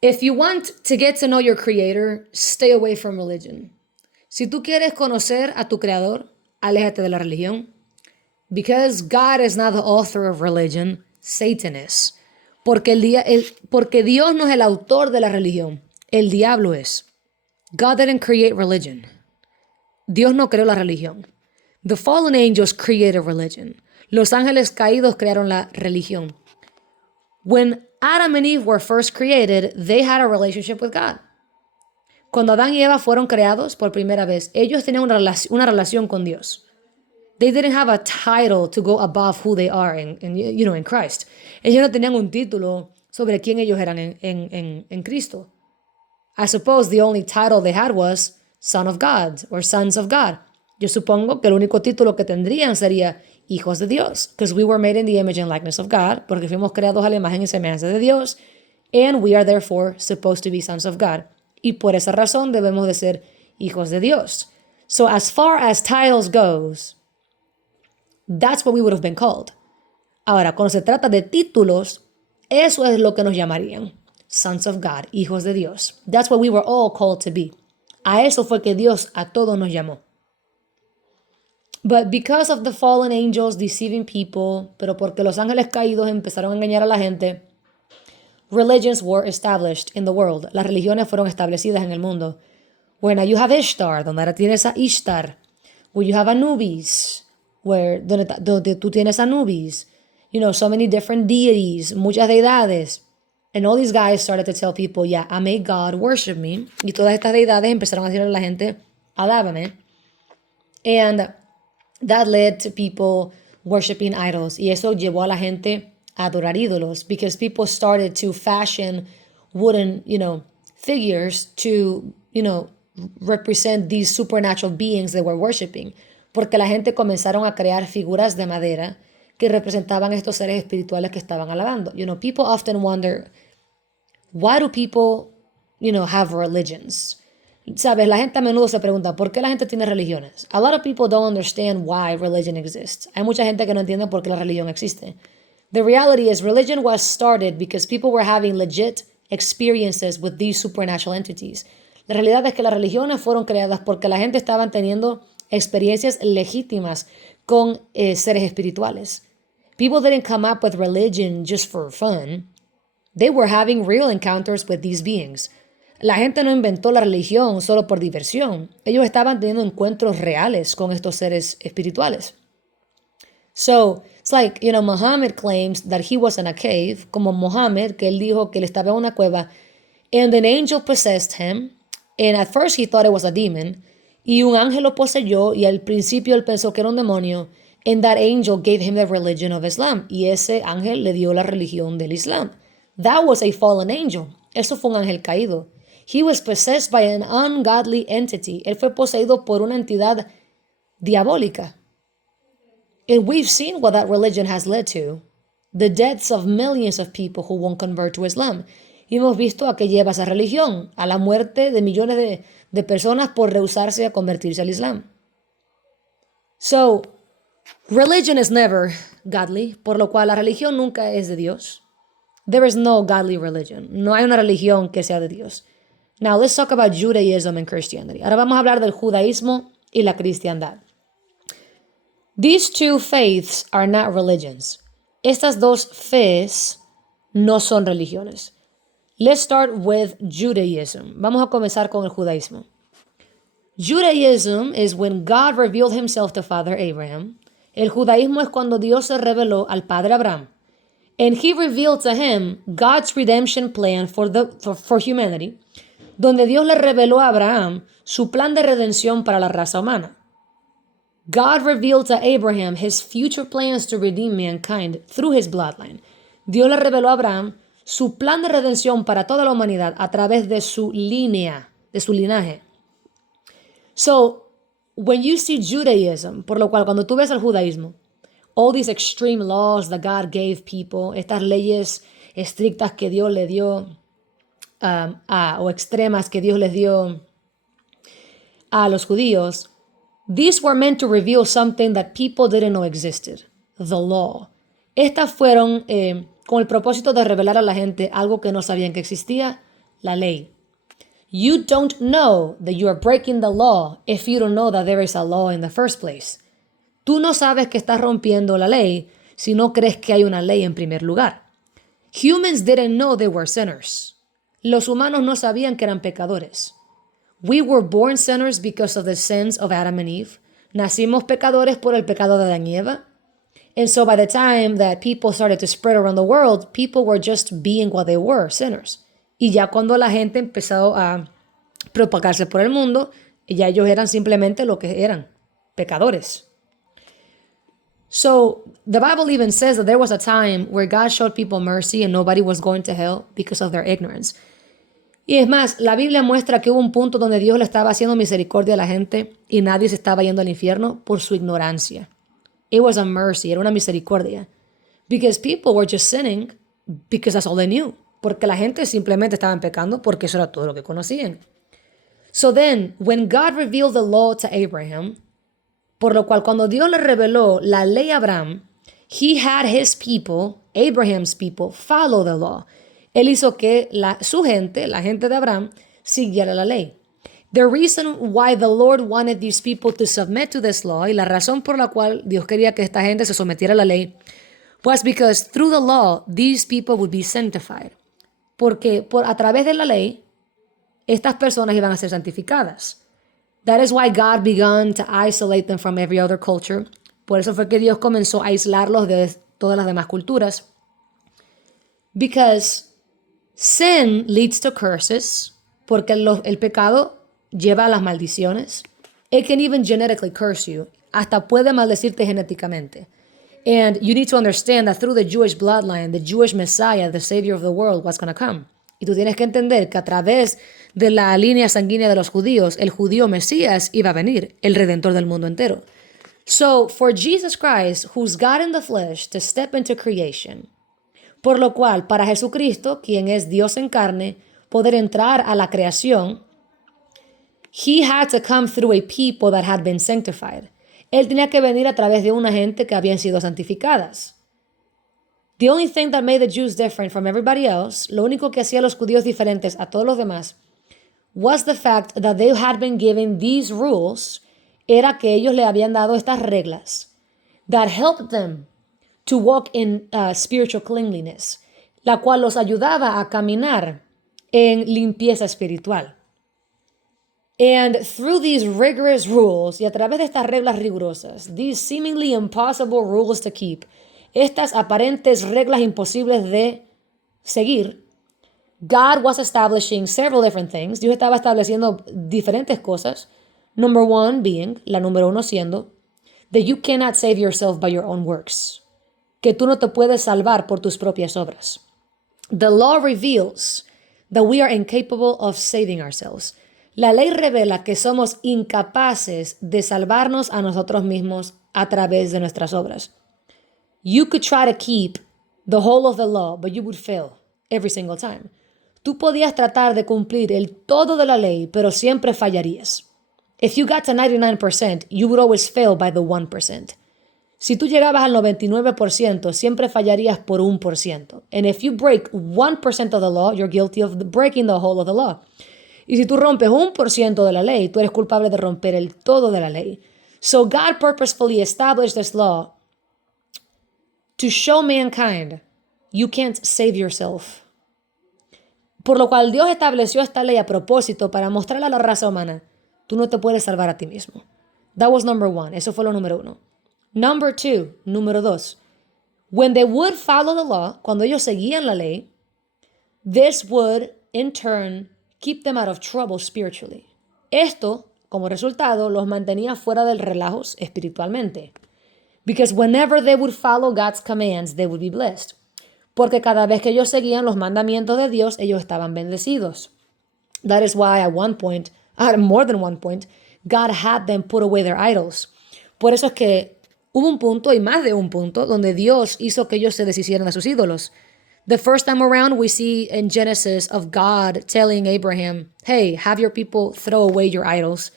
If you want to get to know your creator, stay away from religion. Si tú quieres conocer a tu creador, aléjate de la religión. Because God is not the author of religion, Satan is. Porque Dios no es el autor de la religión, el diablo es. God didn't create religion. Dios no creó la religión. The fallen angels created religion. Los ángeles caídos crearon la religión. When Adam and Eve were first created, they had a relationship with God. Cuando Adán y Eva fueron creados por primera vez, ellos tenían una relación con Dios. They didn't have a title to go above who they are in Christ. Ellos no tenían un título sobre quién ellos eran en Cristo. I suppose the only title they had was Son of God or Sons of God. Yo supongo que el único título que tendrían sería hijos de Dios, because we were made in the image and likeness of God, porque fuimos creados a la imagen y semejanza de Dios, and we are therefore supposed to be sons of God. Y por esa razón debemos de ser hijos de Dios. So as far as titles goes, that's what we would have been called. Ahora, cuando se trata de títulos, eso es lo que nos llamarían. Sons of God, hijos de Dios. That's what we were all called to be. A eso fue que Dios a todos nos llamó. But because of the fallen angels deceiving people, pero porque los ángeles caídos empezaron a engañar a la gente, religions were established in the world. Las religiones fueron establecidas en el mundo. Where now you have Ishtar, donde ahora tienes a Ishtar. Where you have Anubis, donde tú tienes Anubis. You know, so many different deities, muchas deidades. And all these guys started to tell people, yeah, I made God worship me. Y todas estas deidades empezaron a decirle a la gente, alábame. And that led to people worshiping idols. Y eso llevó a la gente a adorar ídolos. Because people started to fashion wooden, figures to, represent these supernatural beings they were worshiping. Porque la gente comenzaron a crear figuras de madera que representaban estos seres espirituales que estaban alabando. People often wonder, why do people, have religions? Sabes, la gente a menudo se pregunta, ¿por qué la gente tiene religiones? A lot of people don't understand why religion exists. Hay mucha gente que no entiende por qué la religión existe. The reality is religion was started because people were having legit experiences with these supernatural entities. La realidad es que las religiones fueron creadas porque la gente estaba teniendo experiencias legítimas con seres espirituales. People didn't come up with religion just for fun. They were having real encounters with these beings. La gente no inventó la religión solo por diversión. Ellos estaban teniendo encuentros reales con estos seres espirituales. So, it's like, Muhammad claims that he was in a cave, como Muhammad, que él dijo que él estaba en una cueva, and an angel possessed him, and at first he thought it was a demon, y un ángel lo poseyó, y al principio él pensó que era un demonio, and that angel gave him the religion of Islam, y ese ángel le dio la religión del Islam. That was a fallen angel. Eso fue un ángel caído. He was possessed by an ungodly entity. Él fue poseído por una entidad diabólica. And we've seen what that religion has led to. The deaths of millions of people who won't convert to Islam. Y hemos visto a qué lleva esa religión, a la muerte de millones de personas por rehusarse a convertirse al Islam. So, religion is never godly, por lo cual la religión nunca es de Dios. There is no godly religion. No hay una religión que sea de Dios. Now, let's talk about Judaism and Christianity. Ahora vamos a hablar del judaísmo y la cristiandad. These two faiths are not religions. Estas dos fees no son religiones. Let's start with Judaism. Vamos a comenzar con el judaísmo. Judaism is when God revealed himself to Father Abraham. El judaísmo es cuando Dios se reveló al padre Abraham. And he revealed to him God's redemption plan for humanity, donde Dios le reveló a Abraham su plan de redención para la raza humana. God revealed to Abraham his future plans to redeem mankind through his bloodline. Dios le reveló a Abraham su plan de redención para toda la humanidad a través de su línea, de su linaje. So, when you see Judaism, por lo cual cuando tú ves el judaísmo, all these extreme laws that God gave people, estas leyes estrictas que Dios le dio, o extremas que Dios les dio a los judíos, these were meant to reveal something that people didn't know existed, the law. Estas fueron con el propósito de revelar a la gente algo que no sabían que existía, la ley. You don't know that you are breaking the law if you don't know that there is a law in the first place. Tú no sabes que estás rompiendo la ley si no crees que hay una ley en primer lugar. Humans didn't know they were sinners. Los humanos no sabían que eran pecadores. We were born sinners because of the sins of Adam and Eve. Nacimos pecadores por el pecado de Adán y Eva. And so by the time that people started to spread around the world, people were just being what they were, sinners. Y ya cuando la gente empezó a propagarse por el mundo, ya ellos eran simplemente lo que eran, pecadores. So the Bible even says that there was a time where God showed people mercy and nobody was going to hell because of their ignorance. Y es más, la Biblia muestra que hubo un punto donde Dios le estaba haciendo misericordia a la gente y nadie se estaba yendo al infierno por su ignorancia. It was a mercy, era una misericordia. Because people were just sinning because that's all they knew. Porque la gente simplemente estaba pecando porque eso era todo lo que conocían. So then, when God revealed the law to Abraham, por lo cual cuando Dios le reveló la ley a Abraham, he had his people, Abraham's people, follow the law. Él hizo que su gente, la gente de Abraham, siguiera la ley. The reason why the Lord wanted these people to submit to this law, y la razón por la cual Dios quería que esta gente se sometiera a la ley, was because through the law, these people would be sanctified. Porque a través de la ley, estas personas iban a ser santificadas. That is why God began to isolate them from every other culture. Por eso fue que Dios comenzó a aislarlos de todas las demás culturas. Because sin leads to curses, porque el pecado lleva a las maldiciones. It can even genetically curse you. Hasta puede maldecirte genéticamente. And you need to understand that through the Jewish bloodline, the Jewish Messiah, the Savior of the world, was going to come. Y tú tienes que entender que a través de la línea sanguínea de los judíos, el judío Mesías iba a venir, el Redentor del mundo entero. So, for Jesus Christ, who's God in the flesh, to step into creation, por lo cual, para Jesucristo, quien es Dios en carne, poder entrar a la creación, he had to come through a people that had been sanctified. Él tenía que venir a través de una gente que habían sido santificadas. The only thing that made the Jews different from everybody else, lo único que hacía a los judíos diferentes a todos los demás, was the fact that they had been given these rules, era que ellos le habían dado estas reglas that helped them to walk in spiritual cleanliness, la cual los ayudaba a caminar en limpieza espiritual. And through these rigorous rules, y a través de estas reglas rigurosas, these seemingly impossible rules to keep, estas aparentes reglas imposibles de seguir, God was establishing several different things. Dios estaba estableciendo diferentes cosas. Number one being, la número uno siendo, that you cannot save yourself by your own works. Que tú no te puedes salvar por tus propias obras. The law reveals that we are incapable of saving ourselves. La ley revela que somos incapaces de salvarnos a nosotros mismos a través de nuestras obras. You could try to keep the whole of the law, but you would fail every single time. Tú podías tratar de cumplir el todo de la ley, pero siempre fallarías. If you got to 99%, you would always fail by the 1%. Si tú llegabas al 99%, siempre fallarías por 1%. And if you break 1% of the law, you're guilty of breaking the whole of the law. Y si tú rompes 1% de la ley, tú eres culpable de romper el todo de la ley. So God purposefully established this law to show mankind you can't save yourself. Por lo cual Dios estableció esta ley a propósito para mostrarle a la raza humana, tú no te puedes salvar a ti mismo. That was number one. Eso fue lo número uno. Number two, número dos. When they would follow the law, cuando ellos seguían la ley, this would, in turn, keep them out of trouble spiritually. Esto, como resultado, los mantenía fuera del relajo espiritualmente. Because whenever they would follow God's commands, they would be blessed. Porque cada vez que ellos seguían los mandamientos de Dios, ellos estaban bendecidos. That is why at one point, at more than one point, God had them put away their idols. Por eso es que hubo un punto, y más de un punto, donde Dios hizo que ellos se deshicieran de sus ídolos. The first time around, we see in Genesis of God telling Abraham, hey, have your people throw away your idols.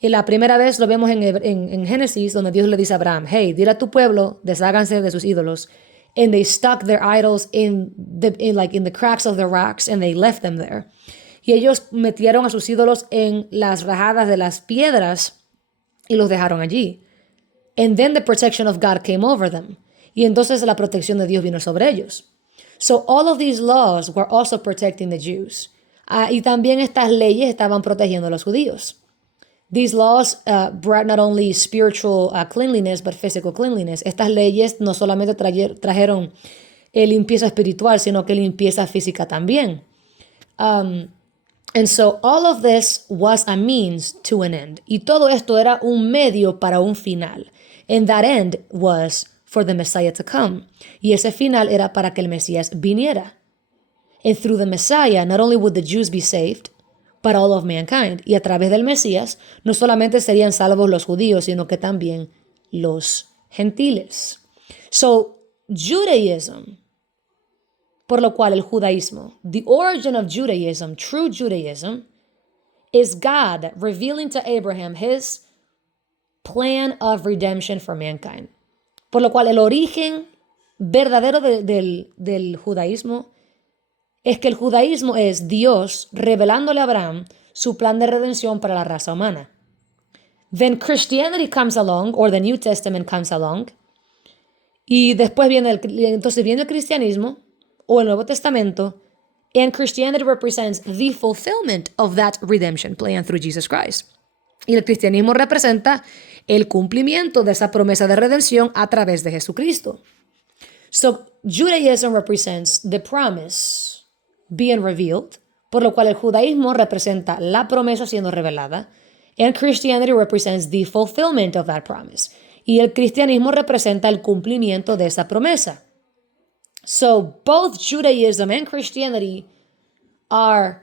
Y la primera vez lo vemos en Génesis, donde Dios le dice a Abraham, hey, dile a tu pueblo, desháganse de sus ídolos. and they stuck their idols in the cracks of the rocks and they left them there. Y ellos metieron a sus ídolos en las rajadas de las piedras y los dejaron allí. And then the protection of God came over them. Y entonces la protección de Dios vino sobre ellos. So all of these laws were also protecting the Jews. Y también estas leyes estaban protegiendo a los judíos. These laws brought not only spiritual cleanliness, but physical cleanliness. Estas leyes no solamente trajeron limpieza espiritual, sino que limpieza física también. And so all of this was a means to an end. Y todo esto era un medio para un final. And that end was for the Messiah to come. Y ese final era para que el Mesías viniera. And through the Messiah, not only would the Jews be saved, but all of mankind. Y a través del Mesías, no solamente serían salvos los judíos, sino que también los gentiles. So, Judaism, por lo cual el judaísmo, the origin of Judaism, true Judaism, is God revealing to Abraham his plan of redemption for mankind. Por lo cual el origen verdadero del judaísmo es que el judaísmo es Dios revelándole a Abraham su plan de redención para la raza humana. Then Christianity comes along, or the New Testament comes along, y después viene el cristianismo, o el Nuevo Testamento, and Christianity represents the fulfillment of that redemption plan through Jesus Christ. Y el cristianismo representa el cumplimiento de esa promesa de redención a través de Jesucristo. So, Judaism represents the promise being revealed, por lo cual el judaísmo representa la promesa siendo revelada, and Christianity represents the fulfillment of that promise. Y el cristianismo representa el cumplimiento de esa promesa. So both Judaism and Christianity are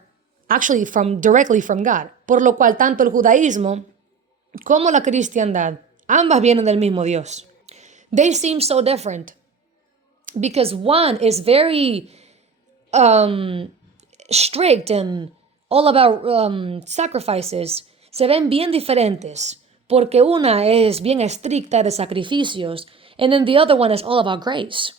actually directly from God, por lo cual tanto el judaísmo como la cristiandad, ambas vienen del mismo Dios. They seem so different because one is very strict and all about sacrifices. Se ven bien diferentes porque una es bien estricta de sacrificios and then the other one is all about grace.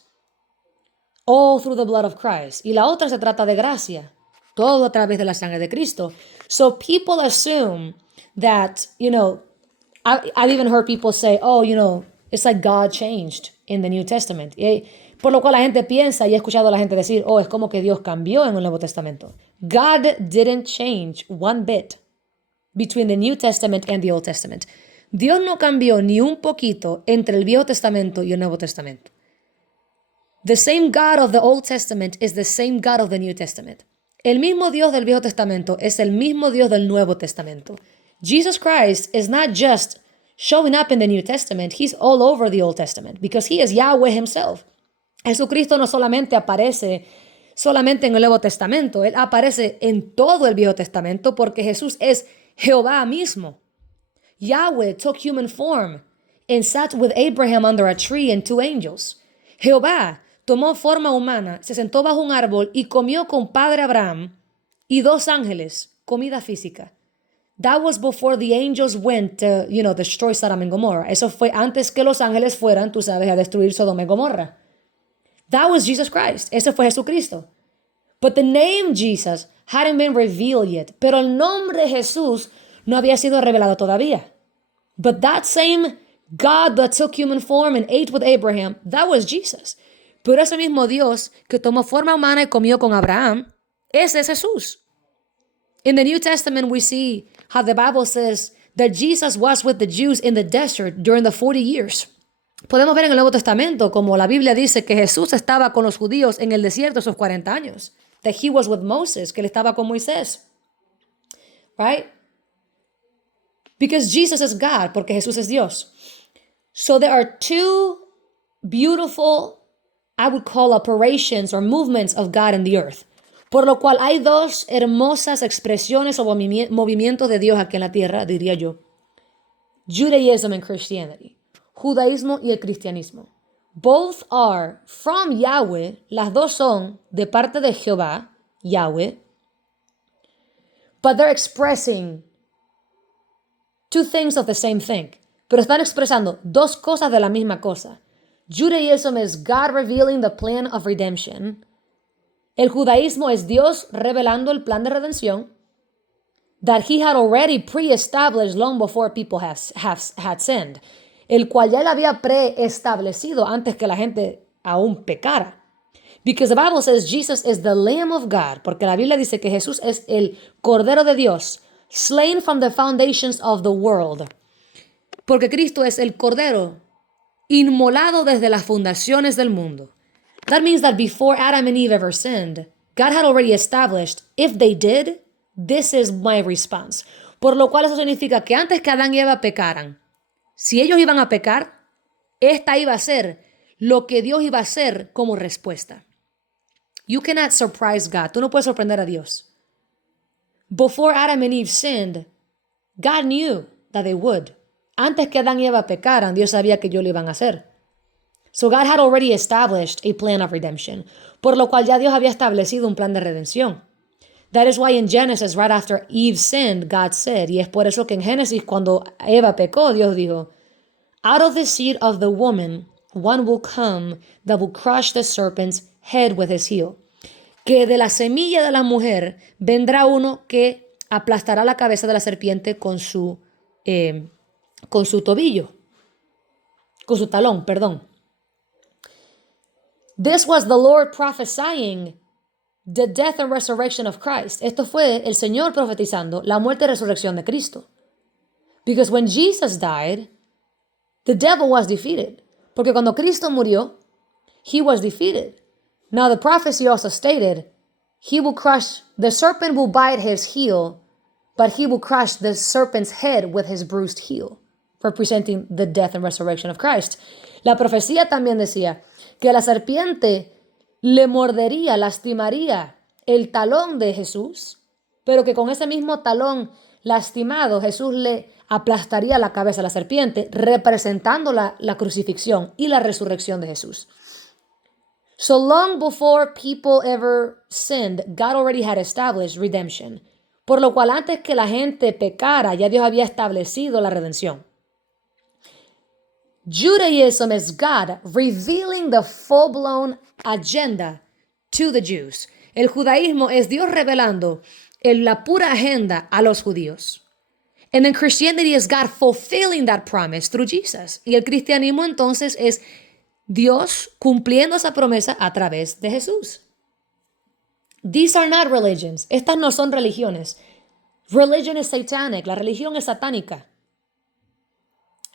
All through the blood of Christ. Y la otra se trata de gracia. Todo a través de la sangre de Cristo. So people assume that, I've even heard people say, it's like God changed in the New Testament. Por lo cual la gente piensa, y he escuchado a la gente decir, es como que Dios cambió en el Nuevo Testamento. God didn't change one bit between the New Testament and the Old Testament. Dios no cambió ni un poquito entre el Viejo Testamento y el Nuevo Testamento. The same God of the Old Testament is the same God of the New Testament. El mismo Dios del Viejo Testamento es el mismo Dios del Nuevo Testamento. Jesus Christ is not just showing up in the New Testament, he's all over the Old Testament because he is Yahweh himself. Jesucristo no solamente aparece solamente en el Nuevo Testamento, él aparece en todo el Viejo Testamento porque Jesús es Jehová mismo. Yahweh took human form and sat with Abraham under a tree and 2 angels. Jehová tomó forma humana, se sentó bajo un árbol y comió con padre Abraham y 2 ángeles, comida física. That was before the angels went to, destroy Sodom and Gomorrah. Eso fue antes que los ángeles fueran, tú sabes, a destruir Sodoma y Gomorra. That was Jesus Christ. Ese fue Jesucristo. But the name Jesus hadn't been revealed yet. Pero el nombre Jesús no había sido revelado todavía. But that same God that took human form and ate with Abraham, that was Jesus. Pero ese mismo Dios que tomó forma humana y comió con Abraham, ese es Jesús. In the New Testament, we see how the Bible says that Jesus was with the Jews in the desert during the 40 years. Podemos ver en el Nuevo Testamento como la Biblia dice que Jesús estaba con los judíos en el desierto esos 40 años. That he was with Moses, que él estaba con Moisés. Right? Because Jesus is God, porque Jesús es Dios. So there are 2 beautiful, I would call operations or movements of God in the earth. Por lo cual hay 2 hermosas expresiones o movimientos de Dios aquí en la tierra, diría yo. Judaism and Christianity. Judaísmo y el cristianismo. Both are from Yahweh. Las 2 son de parte de Jehová, Yahweh. But they're expressing 2 things of the same thing. Pero están expresando 2 cosas de la misma cosa. Judaism is God revealing the plan of redemption. El judaísmo es Dios revelando el plan de redención that he had already pre-established long before people had sinned, el cual ya él había preestablecido antes que la gente aún pecara. Because the Bible says Jesus is the Lamb of God, porque la Biblia dice que Jesús es el Cordero de Dios, slain from the foundations of the world. Porque Cristo es el Cordero inmolado desde las fundaciones del mundo. That means that before Adam and Eve ever sinned, God had already established, if they did, this is my response. Por lo cual eso significa que antes que Adán y Eva pecaran, si ellos iban a pecar, esta iba a ser lo que Dios iba a hacer como respuesta. You cannot surprise God. Tú no puedes sorprender a Dios. Before Adam and Eve sinned, God knew that they would. Antes que Adán y Eva pecaran, Dios sabía que ellos lo iban a hacer. So God had already established a plan of redemption, por lo cual ya Dios había establecido un plan de redención. That is why in Genesis, right after Eve sinned, God said, y es por eso que en Génesis, cuando Eva pecó, Dios dijo, out of the seed of the woman, one will come that will crush the serpent's head with his heel. Que de la semilla de la mujer vendrá uno que aplastará la cabeza de la serpiente con su tobillo, con su talón, perdón. This was the Lord prophesying the death and resurrection of Christ. Esto fue el Señor profetizando la muerte y resurrección de Cristo. Because when Jesus died, the devil was defeated. Porque cuando Cristo murió, he was defeated. Now the prophecy also stated, the serpent will bite his heel, but he will crush the serpent's head with his bruised heel, representing the death and resurrection of Christ. La profecía también decía que la serpiente le mordería, lastimaría el talón de Jesús, pero que con ese mismo talón lastimado Jesús le aplastaría la cabeza a la serpiente, representando la crucifixión y la resurrección de Jesús. So long before people ever sinned, God already had established redemption. Por lo cual antes que la gente pecara, ya Dios había establecido la redención. Judaism is God revealing the full-blown agenda to the Jews. El judaísmo es Dios revelando la pura agenda a los judíos. And then Christianity is God fulfilling that promise through Jesus. Y el cristianismo entonces es Dios cumpliendo esa promesa a través de Jesús. These are not religions. Estas no son religiones. Religion is satanic. La religión es satánica.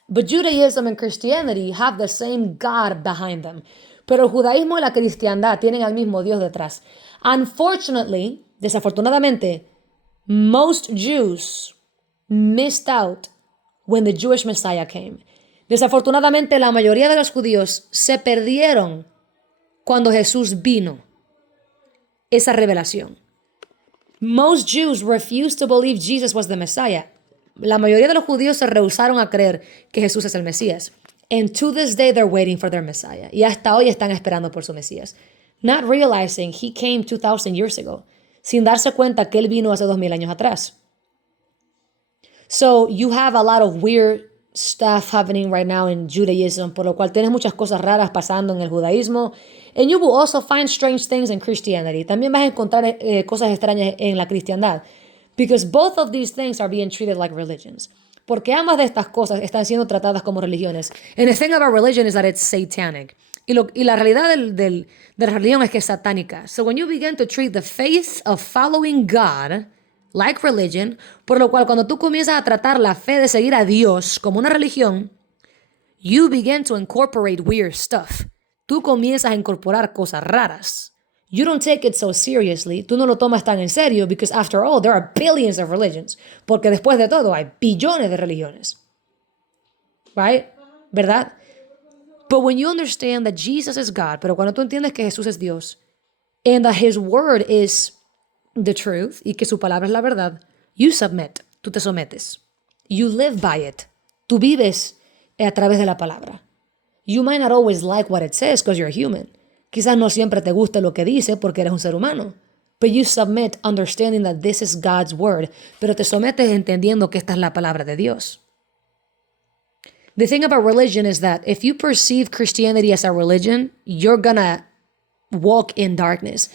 But Judaism and Christianity have the same God behind them. Pero el judaísmo y la cristiandad tienen al mismo Dios detrás. Unfortunately, desafortunadamente, most Jews missed out when the Jewish Messiah came. Desafortunadamente, la mayoría de los judíos se perdieron cuando Jesús vino. Esa revelación. Most Jews refused to believe Jesus was the Messiah. La mayoría de los judíos se rehusaron a creer que Jesús es el Mesías. And to this day they're waiting for their Messiah. Y hasta hoy están esperando por su Mesías. Not realizing he came 2,000 years ago. Sin darse cuenta que él vino hace 2,000 años atrás. So you have a lot of weird stuff happening right now in Judaism, por lo cual tienes muchas cosas raras pasando en el judaísmo. And you will also find strange things in Christianity. También vas a encontrar cosas extrañas en la cristiandad. Because both of these things are being treated like religions. Porque ambas de estas cosas están siendo tratadas como religiones. And the thing about religion is that it's satanic. Y la realidad de la religión es que es satánica. So when you begin to treat the faith of following God like religion, por lo cual cuando tú comienzas a tratar la fe de seguir a Dios como una religión, you begin to incorporate weird stuff. Tú comienzas a incorporar cosas raras. You don't take it so seriously. Tú no lo tomas tan en serio because after all, there are billions of religions. Porque después de todo, hay billones de religiones. Right? ¿Verdad? But when you understand that Jesus is God, pero cuando tú entiendes que Jesús es Dios, and that His word is the truth, y que su palabra es la verdad, you submit. Tú te sometes. You live by it. Tú vives a través de la palabra. You might not always like what it says because you're human. Quizás no siempre te guste lo que dice porque eres un ser humano. But you submit understanding that this is God's word. Pero te sometes entendiendo que esta es la palabra de Dios. The thing about religion is that if you perceive Christianity as a religion, you're gonna walk in darkness.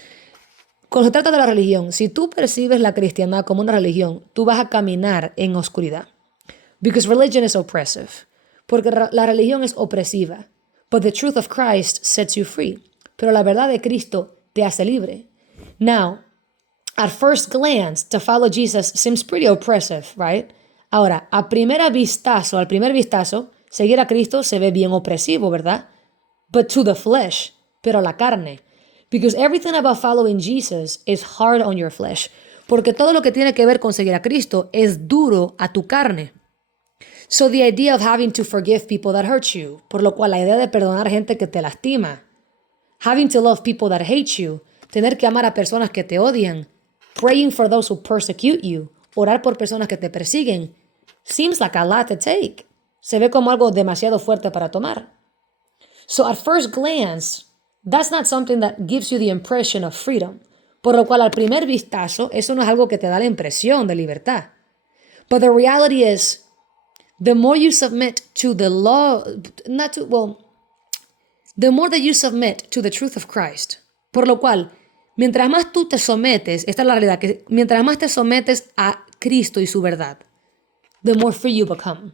Cuando se trata de la religión, si tú percibes la cristiandad como una religión, tú vas a caminar en oscuridad. Because religion is oppressive. Porque la religión es opresiva. But the truth of Christ sets you free. Pero la verdad de Cristo te hace libre. Now, at first glance, to follow Jesus seems pretty oppressive, right? Ahora, al primer vistazo, seguir a Cristo se ve bien opresivo, ¿verdad? But to the flesh, pero a la carne. Because everything about following Jesus is hard on your flesh. Porque todo lo que tiene que ver con seguir a Cristo es duro a tu carne. So the idea of having to forgive people that hurt you, por lo cual la idea de perdonar gente que te lastima, having to love people that hate you, tener que amar a personas que te odian, praying for those who persecute you, orar por personas que te persiguen, seems like a lot to take. Se ve como algo demasiado fuerte para tomar. So at first glance, that's not something that gives you the impression of freedom. Por lo cual al primer vistazo, eso no es algo que te da la impresión de libertad. But the reality is, the more you submit to the law, the more that you submit to the truth of Christ. Por lo cual, mientras más tú te sometes, esta es la realidad, que mientras más te sometes a Cristo y su verdad, the more free you become.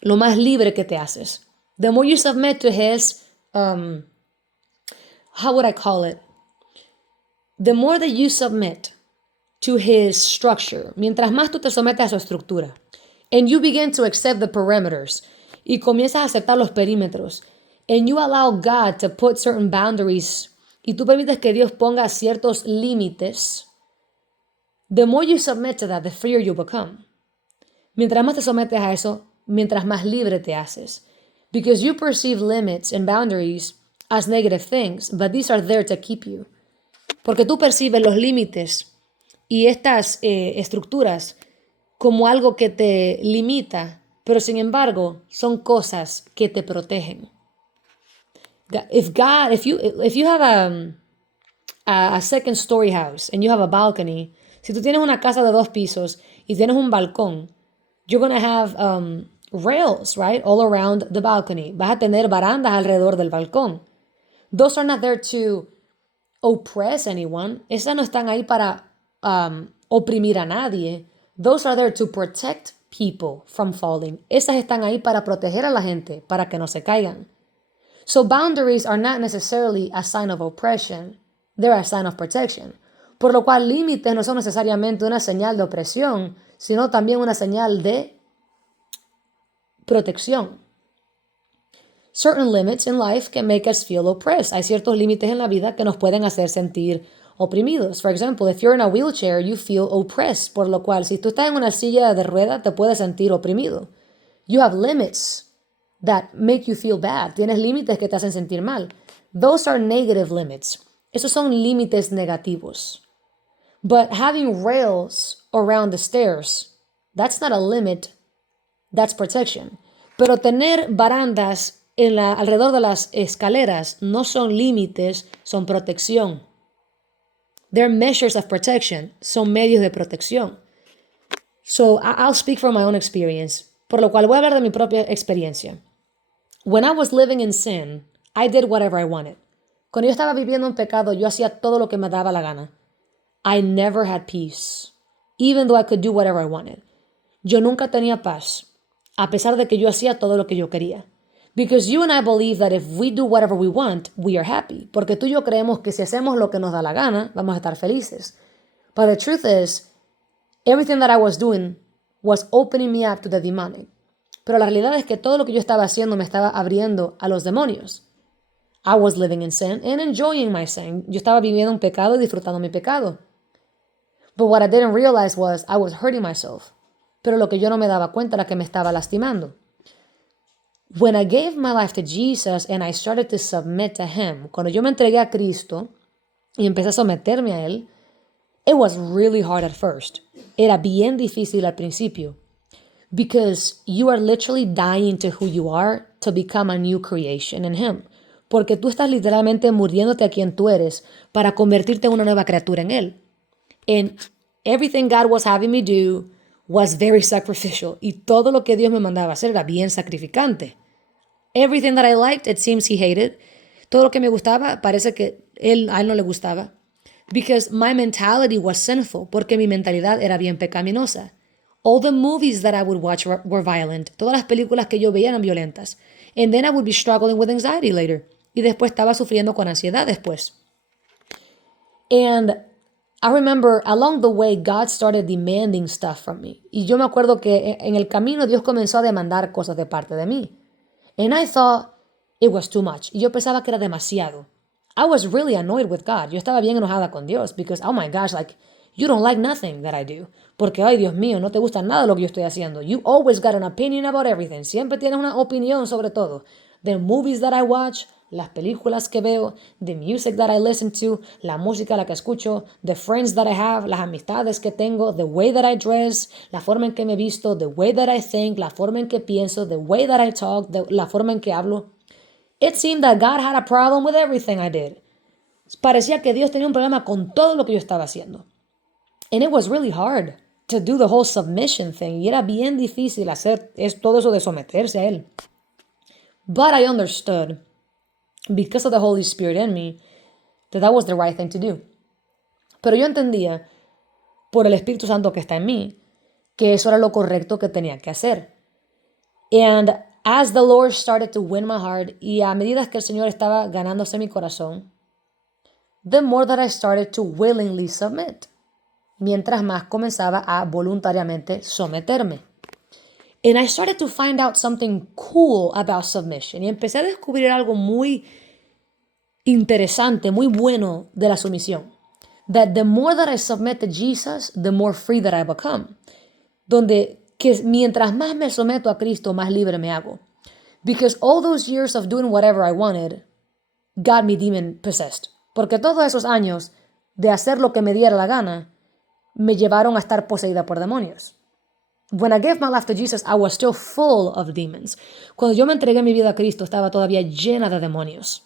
Lo más libre que te haces. The more you submit to his, how would I call it? The more that you submit to his structure, mientras más tú te sometes a su estructura, and you begin to accept the perimeters, y comienzas a aceptar los perímetros, and you allow God to put certain boundaries, y tú permites que Dios ponga ciertos límites, the more you submit to that, the freer you become. Mientras más te sometes a eso, mientras más libre te haces. Because you perceive limits and boundaries as negative things, but these are there to keep you. Porque tú percibes los límites y estas estructuras como algo que te limita, pero sin embargo son cosas que te protegen. If you have a second story house and you have a balcony, si tú tienes una casa de 2 pisos y tienes un balcón, you're going to have rails, right, all around the balcony. Vas a tener barandas alrededor del balcón. Those are not there to oppress anyone. Esas no están ahí para oprimir a nadie. Those are there to protect people from falling. Esas están ahí para proteger a la gente, para que no se caigan. So boundaries are not necessarily a sign of oppression. They're a sign of protection. Por lo cual límites no son necesariamente una señal de opresión, sino también una señal de protección. Certain limits in life can make us feel oppressed. Hay ciertos límites en la vida que nos pueden hacer sentir oprimidos. For example, if you're in a wheelchair, you feel oppressed. Por lo cual, si tú estás en una silla de rueda, te puedes sentir oprimido. You have limits that make you feel bad. Tienes límites que te hacen sentir mal. Those are negative limits. Esos son límites negativos. But having rails around the stairs, that's not a limit, that's protection. Pero tener barandas alrededor de las escaleras no son límites, son protección. They're measures of protection, son medios de protección. So I'll speak from my own experience, por lo cual voy a hablar de mi propia experiencia. When I was living in sin, I did whatever I wanted. Cuando yo estaba viviendo en pecado, yo hacía todo lo que me daba la gana. I never had peace, even though I could do whatever I wanted. Yo nunca tenía paz, a pesar de que yo hacía todo lo que yo quería. Because you and I believe that if we do whatever we want, we are happy. Porque tú y yo creemos que si hacemos lo que nos da la gana, vamos a estar felices. But the truth is, everything that I was doing was opening me up to the demonic. Pero la realidad es que todo lo que yo estaba haciendo me estaba abriendo a los demonios. I was living in sin and enjoying my sin. Yo estaba viviendo un pecado y disfrutando mi pecado. But what I didn't realize was I was hurting myself. Pero lo que yo no me daba cuenta era que me estaba lastimando. When I gave my life to Jesus and I started to submit to Him, cuando yo me entregué a Cristo y empecé a someterme a Él, it was really hard at first. Era bien difícil al principio. Because you are literally dying to who you are to become a new creation in Him. Porque tú estás literalmente muriéndote a quien tú eres para convertirte en una nueva criatura en Él. And everything God was having me do was very sacrificial. Y todo lo que Dios me mandaba hacer era bien sacrificante. Everything that I liked, it seems he hated. Todo lo que me gustaba, parece que a él no le gustaba. Because my mentality was sinful, porque mi mentalidad era bien pecaminosa. All the movies that I would watch were violent. Todas las películas que yo veía eran violentas. And then I would be struggling with anxiety later. Y después estaba sufriendo con ansiedad después. And I remember along the way, God started demanding stuff from me. Y yo me acuerdo que en el camino Dios comenzó a demandar cosas de parte de mí. And I thought it was too much. Y yo pensaba que era demasiado. I was really annoyed with God. Yo estaba bien enojada con Dios because, oh my gosh, like, you don't like nothing that I do. Porque, ay, Dios mío, no te gusta nada de lo que yo estoy haciendo. You always got an opinion about everything. Siempre tienes una opinión sobre todo. The movies that I watch, las películas que veo, the music that I listen to, la música a la que escucho, the friends that I have, las amistades que tengo, the way that I dress, la forma en que me visto, the way that I think, la forma en que pienso, the way that I talk, la forma en que hablo. It seemed that God had a problem with everything I did. Parecía que Dios tenía un problema con todo lo que yo estaba haciendo. And it was really hard to do the whole submission thing. Y era bien difícil hacer todo eso de someterse a Él. But I understood, because of the Holy Spirit in me, that was the right thing to do. Pero yo entendía, por el Espíritu Santo que está en mí, que eso era lo correcto que tenía que hacer. And as the Lord started to win my heart, y a medida que el Señor estaba ganándose mi corazón, the more that I started to willingly submit. Mientras más comenzaba a voluntariamente someterme. And I started to find out something cool about submission. Y empecé a descubrir algo muy interesante, muy bueno de la sumisión. That the more that I submit to Jesus, the more free that I become. Donde que mientras más me someto a Cristo, más libre me hago. Because all those years of doing whatever I wanted got me demon possessed. Porque todos esos años de hacer lo que me diera la gana me llevaron a estar poseída por demonios. When I gave my life to Jesus, I was still full of demons. Cuando yo me entregué mi vida a Cristo, estaba todavía llena de demonios.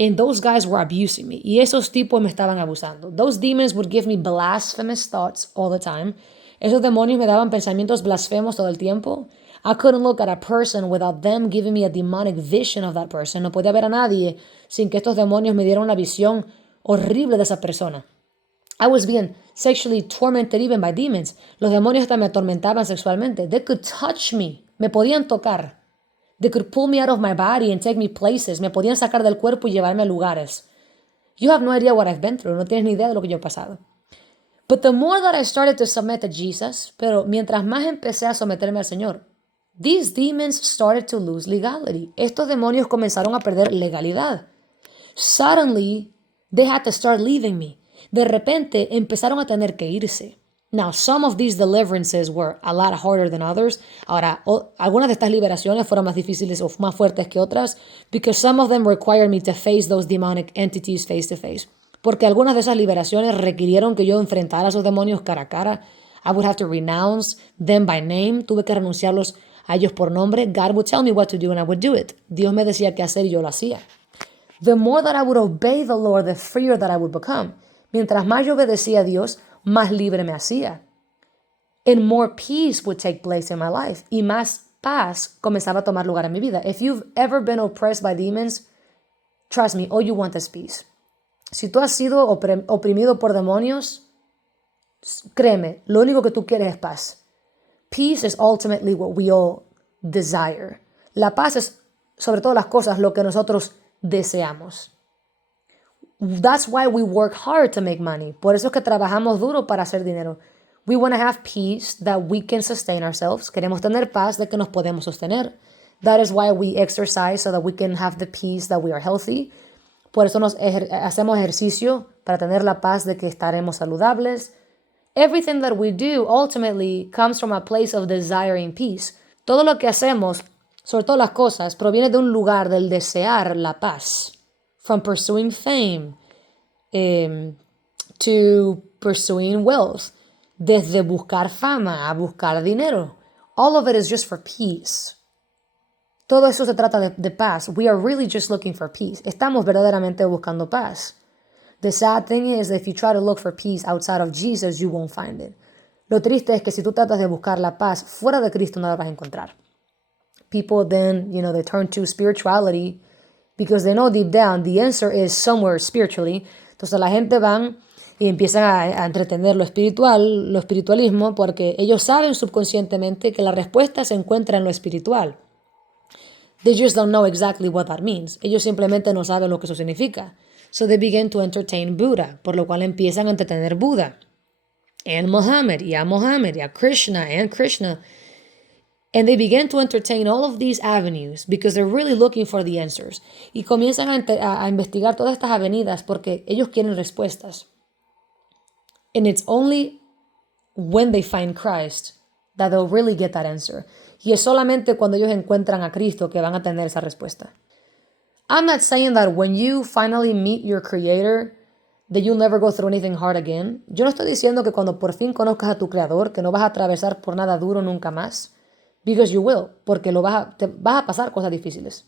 And those guys were abusing me. Y esos tipos me estaban abusando. Those demons would give me blasphemous thoughts all the time. Esos demonios me daban pensamientos blasfemos todo el tiempo. I couldn't look at a person without them giving me a demonic vision of that person. No podía ver a nadie sin que estos demonios me dieran una visión horrible de esa persona. I was being sexually tormented even by demons. Los demonios hasta me atormentaban sexualmente. They could touch me. Me podían tocar. They could pull me out of my body and take me places. Me podían sacar del cuerpo y llevarme a lugares. You have no idea what I've been through. No tienes ni idea de lo que yo he pasado. But the more that I started to submit to Jesus, pero mientras más empecé a someterme al Señor, these demons started to lose legality. Estos demonios comenzaron a perder legalidad. Suddenly, they had to start leaving me. De repente empezaron a tener que irse. Now, some of these deliverances were a lot harder than others. Ahora, algunas de estas liberaciones fueron más difíciles o más fuertes que otras, because some of them required me to face those demonic entities face to face. Porque algunas de esas liberaciones requirieron que yo enfrentara a esos demonios cara a cara. I would have to renounce them by name. Tuve que renunciarlos a ellos por nombre. God would tell me what to do and I would do it. Dios me decía qué hacer y yo lo hacía. The more that I would obey the Lord, the freer that I would become. Mientras más yo obedecía a Dios, más libre me hacía. And more peace would take place in my life. Y más paz comenzaba a tomar lugar en mi vida. If you've ever been oppressed by demons, trust me, all you want is peace. Si tú has sido oprimido por demonios, créeme, lo único que tú quieres es paz. Peace is ultimately what we all desire. La paz es, sobre todas las cosas, lo que nosotros deseamos. That's why we work hard to make money. Por eso es que trabajamos duro para hacer dinero. We want to have peace that we can sustain ourselves. Queremos tener paz de que nos podemos sostener. That is why we exercise so that we can have the peace that we are healthy. Por eso hacemos ejercicio para tener la paz de que estaremos saludables. Everything that we do ultimately comes from a place of desiring peace. Todo lo que hacemos, sobre todo las cosas, proviene de un lugar del desear la paz. From pursuing fame to pursuing wealth. Desde buscar fama a buscar dinero. All of it is just for peace. Todo eso se trata de paz. We are really just looking for peace. Estamos verdaderamente buscando paz. The sad thing is that if you try to look for peace outside of Jesus, you won't find it. Lo triste es que si tú tratas de buscar la paz fuera de Cristo no la vas a encontrar. People then, they turn to spirituality because they know deep down the answer is somewhere spiritually. Entonces la gente van y empiezan a entretener lo espiritual, lo espiritualismo, porque ellos saben subconscientemente que la respuesta se encuentra en lo espiritual. They just don't know exactly what that means. Ellos simplemente no saben lo que eso significa. So they begin to entertain Buddha, por lo cual empiezan a entretener Buda. And Muhammad, y a Krishna, and Krishna. And they begin to entertain all of these avenues because they're really looking for the answers. Y comienzan a investigar todas estas avenidas porque ellos quieren respuestas. And it's only when they find Christ that they'll really get that answer. Y es solamente cuando ellos encuentran a Cristo que van a tener esa respuesta. I'm not saying that when you finally meet your Creator, that you'll never go through anything hard again. Yo no estoy diciendo que cuando por fin conozcas a tu Creador, que no vas a atravesar por nada duro nunca más. Because you will, porque te vas a pasar cosas difíciles.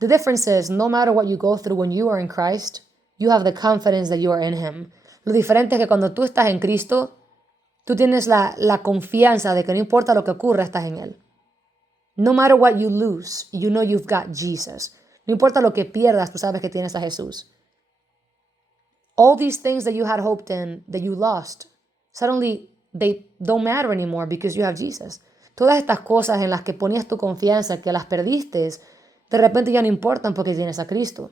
The difference is, no matter what you go through when you are in Christ, you have the confidence that you are in Him. Lo diferente es que cuando tú estás en Cristo, tú tienes la confianza de que no importa lo que ocurra, estás en Él. No matter what you lose, you know you've got Jesus. No importa lo que pierdas, tú sabes que tienes a Jesús. All these things that you had hoped in, that you lost, suddenly they don't matter anymore because you have Jesus. Todas estas cosas en las que ponías tu confianza, que las perdiste, de repente ya no importan porque tienes a Cristo.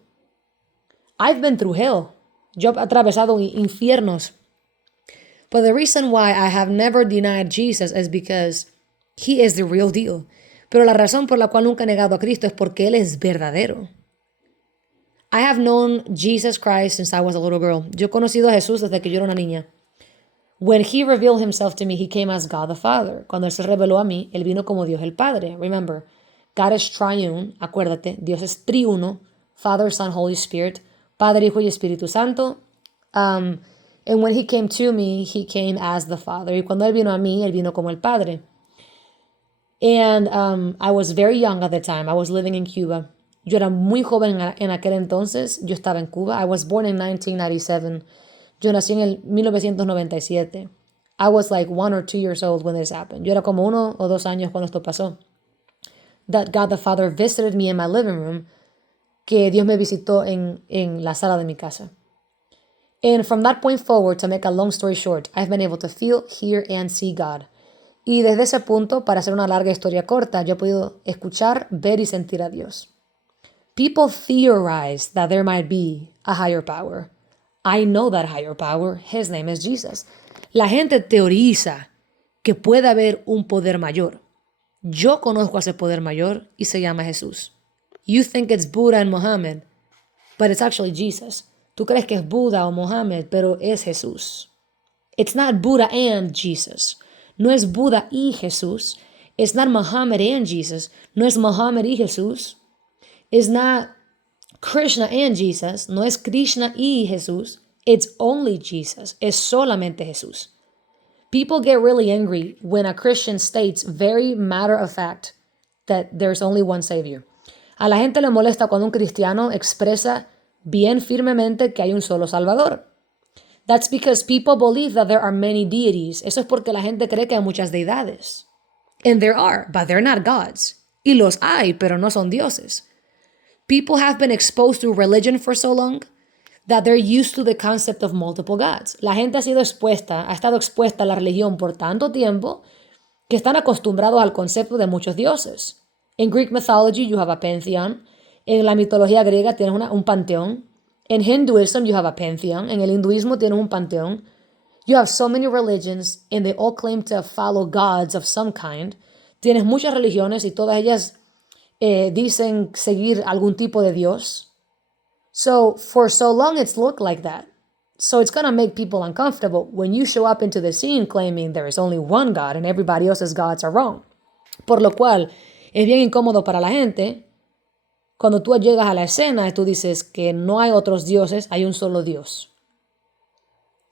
I've been through hell. Yo he atravesado infiernos. But the reason why I have never denied Jesus is because He is the real deal. Pero la razón por la cual nunca he negado a Cristo es porque Él es verdadero. I have known Jesus Christ since I was a little girl. Yo he conocido a Jesús desde que yo era una niña. When He revealed Himself to me, He came as God the Father. Cuando Él se reveló a mí, Él vino como Dios el Padre. Remember, God is triune. Acuérdate, Dios es triuno. Father, Son, Holy Spirit. Padre, Hijo y Espíritu Santo. And when He came to me, He came as the Father. Y cuando Él vino a mí, Él vino como el Padre. And I was very young at the time. I was living in Cuba. Yo era muy joven en aquel entonces. Yo estaba en Cuba. I was born in 1997. Yo nací en el 1997. I was like 1 or 2 years old when this happened. Yo era como 1 o 2 años cuando esto pasó. That God the Father visited me in my living room. Que Dios me visitó en la sala de mi casa. And from that point forward, to make a long story short, I've been able to feel, hear, and see God. Y desde ese punto, para hacer una larga historia corta, yo he podido escuchar, ver y sentir a Dios. People theorize that there might be a higher power. I know that higher power. His name is Jesus. La gente teoriza que puede haber un poder mayor. Yo conozco a ese poder mayor y se llama Jesús. You think it's Buddha and Muhammad, but it's actually Jesus. Tú crees que es Buda o Muhammad, pero es Jesús. It's not Buddha and Jesus. No es Buda y Jesús. It's not Muhammad and Jesus. No es Muhammad y Jesús. It's not Krishna and Jesus. No es Krishna y Jesús. It's only Jesus. Es solamente Jesús. People get really angry when a Christian states very matter of fact that there's only one Savior. A la gente le molesta cuando un cristiano expresa bien firmemente que hay un solo Salvador. That's because people believe that there are many deities. Eso es porque la gente cree que hay muchas deidades. And there are, but they're not gods. Y los hay, pero no son dioses. People have been exposed to religion for so long that they're used to the concept of multiple gods. La gente ha estado expuesta a la religión por tanto tiempo que están acostumbrados al concepto de muchos dioses. In Greek mythology, you have a pantheon. En la mitología griega tienes un panteón. In Hinduism, you have a pantheon. En el hinduismo tienes un panteón. You have so many religions, and they all claim to follow gods of some kind. Tienes muchas religiones y todas ellas dicen seguir algún tipo de Dios. So, for so long, it's looked like that. So it's going to make people uncomfortable when you show up into the scene claiming there is only one God and everybody else's gods are wrong. Por lo cual, es bien incómodo para la gente cuando tú llegas a la escena y tú dices que no hay otros dioses, hay un solo Dios.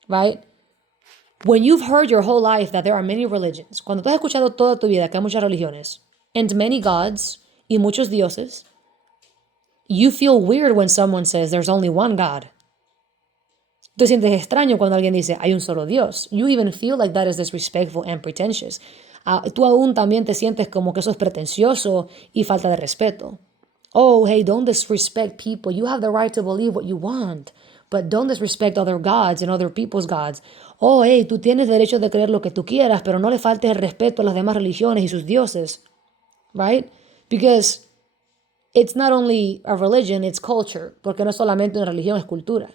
Right? When you've heard your whole life that there are many religions, cuando tú has escuchado toda tu vida que hay muchas religiones, and many gods, y muchos dioses, you feel weird when someone says there's only one God. Tú te sientes extraño cuando alguien dice, hay un solo Dios. You even feel like that is disrespectful and pretentious. Tú aún también te sientes como que eso es pretencioso y falta de respeto. Oh, hey, don't disrespect people. You have the right to believe what you want, but don't disrespect other gods and other people's gods. Oh, hey, tú tienes derecho de creer lo que tú quieras, pero no le faltes el respeto a las demás religiones y sus dioses. Right? Because it's not only a religion, it's culture. Porque no es solamente una religión, es cultura.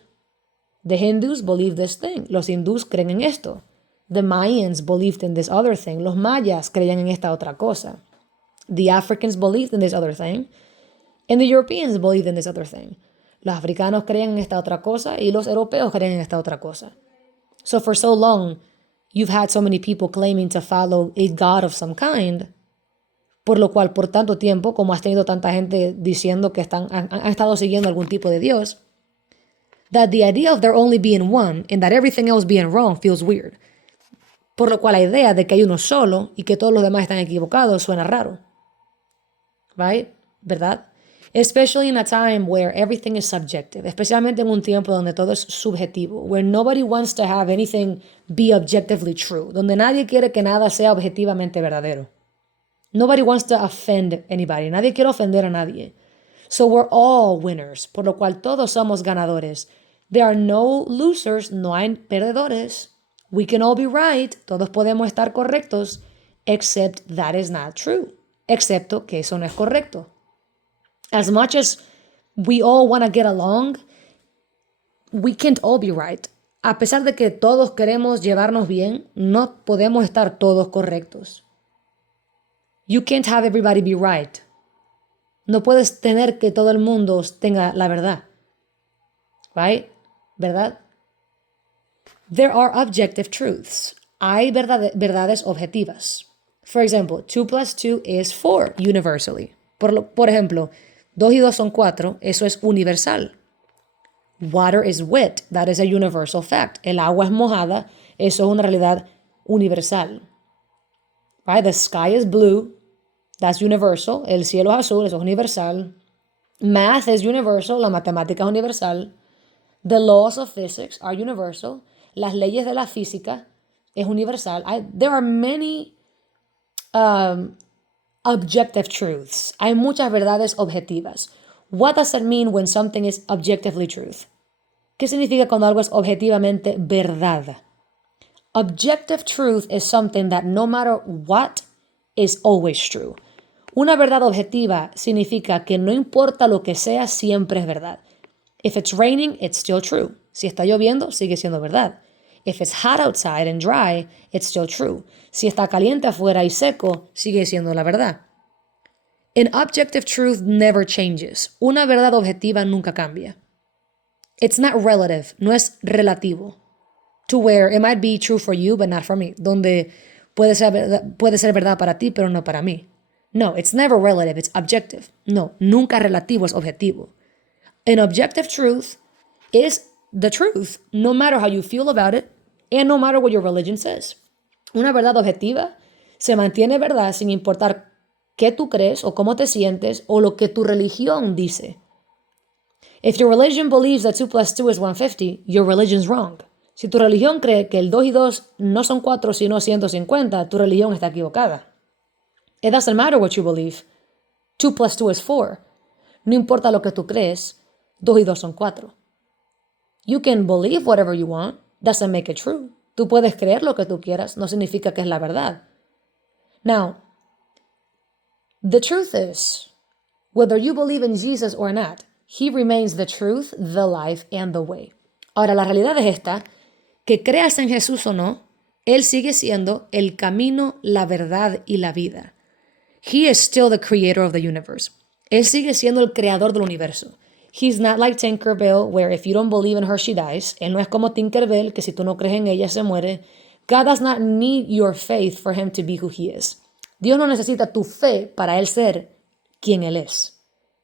The Hindus believe this thing. Los hindús creen en esto. The Mayans believed in this other thing. Los mayas creían en esta otra cosa. The Africans believed in this other thing. And the Europeans believed in this other thing. Los africanos creían en esta otra cosa y los europeos creían en esta otra cosa. So for so long, you've had so many people claiming to follow a God of some kind, por lo cual por tanto tiempo, como has tenido tanta gente diciendo que han estado siguiendo algún tipo de Dios, that the idea of there only being one and that everything else being wrong feels weird. Por lo cual la idea de que hay uno solo y que todos los demás están equivocados suena raro. Right? ¿Verdad? Especially in a time where everything is subjective, especialmente en un tiempo donde todo es subjetivo, where nobody wants to have anything be objectively true, donde nadie quiere que nada sea objetivamente verdadero. Nobody wants to offend anybody, nadie quiere ofender a nadie. So we're all winners, por lo cual todos somos ganadores. There are no losers, no hay perdedores. We can all be right, todos podemos estar correctos, except that is not true, excepto que eso no es correcto. As much as we all want to get along, we can't all be right. A pesar de que todos queremos llevarnos bien, no podemos estar todos correctos. You can't have everybody be right. No puedes tener que todo el mundo tenga la verdad. Right? ¿Verdad? There are objective truths. Hay verdades objetivas. For example, 2 plus 2 is 4 universally. Por ejemplo, 2 y 2 son 4, eso es universal. Water is wet, that is a universal fact. El agua es mojada, eso es una realidad universal. Right? The sky is blue, that's universal. El cielo es azul, eso es universal. Math is universal, la matemática es universal. The laws of physics are universal. Las leyes de la física es universal. There are many objective truths. Hay muchas verdades objetivas. What does it mean when something is objectively truth? ¿Qué significa cuando algo es objetivamente verdad? Objective truth is something that no matter what is always true. Una verdad objetiva significa que no importa lo que sea, siempre es verdad. If it's raining, it's still true. Si está lloviendo, sigue siendo verdad. If it's hot outside and dry, it's still true. Si está caliente afuera y seco, sigue siendo la verdad. An objective truth never changes. Una verdad objetiva nunca cambia. It's not relative, no es relativo. To where it might be true for you, but not for me. Donde puede ser verdad para ti, pero no para mí. No, it's never relative, it's objective. No, nunca relativo, es objetivo. An objective truth is the truth, no matter how you feel about it, and no matter what your religion says. Una verdad objetiva se mantiene verdad sin importar qué tú crees o cómo te sientes o lo que tu religión dice. If your religion believes that 2 plus 2 is 150, your religion's wrong. Si tu religión cree que el 2 y 2 no son 4 sino 150, tu religión está equivocada. It doesn't matter what you believe. 2 plus 2 is 4. No importa lo que tú crees, 2 y 2 son 4. You can believe whatever you want, doesn't make it true. Tú puedes creer lo que tú quieras, no significa que es la verdad. Now, the truth is, whether you believe in Jesus or not, He remains the truth, the life, and the way. Ahora, la realidad es esta, que creas en Jesús o no, Él sigue siendo el camino, la verdad y la vida. He is still the creator of the universe. Él sigue siendo el creador del universo. He's not like Tinkerbell, where if you don't believe in her, she dies. Él no es como Tinkerbell, que si tú no crees en ella, se muere. God does not need your faith for him to be who he is. Dios no necesita tu fe para él ser quien él es.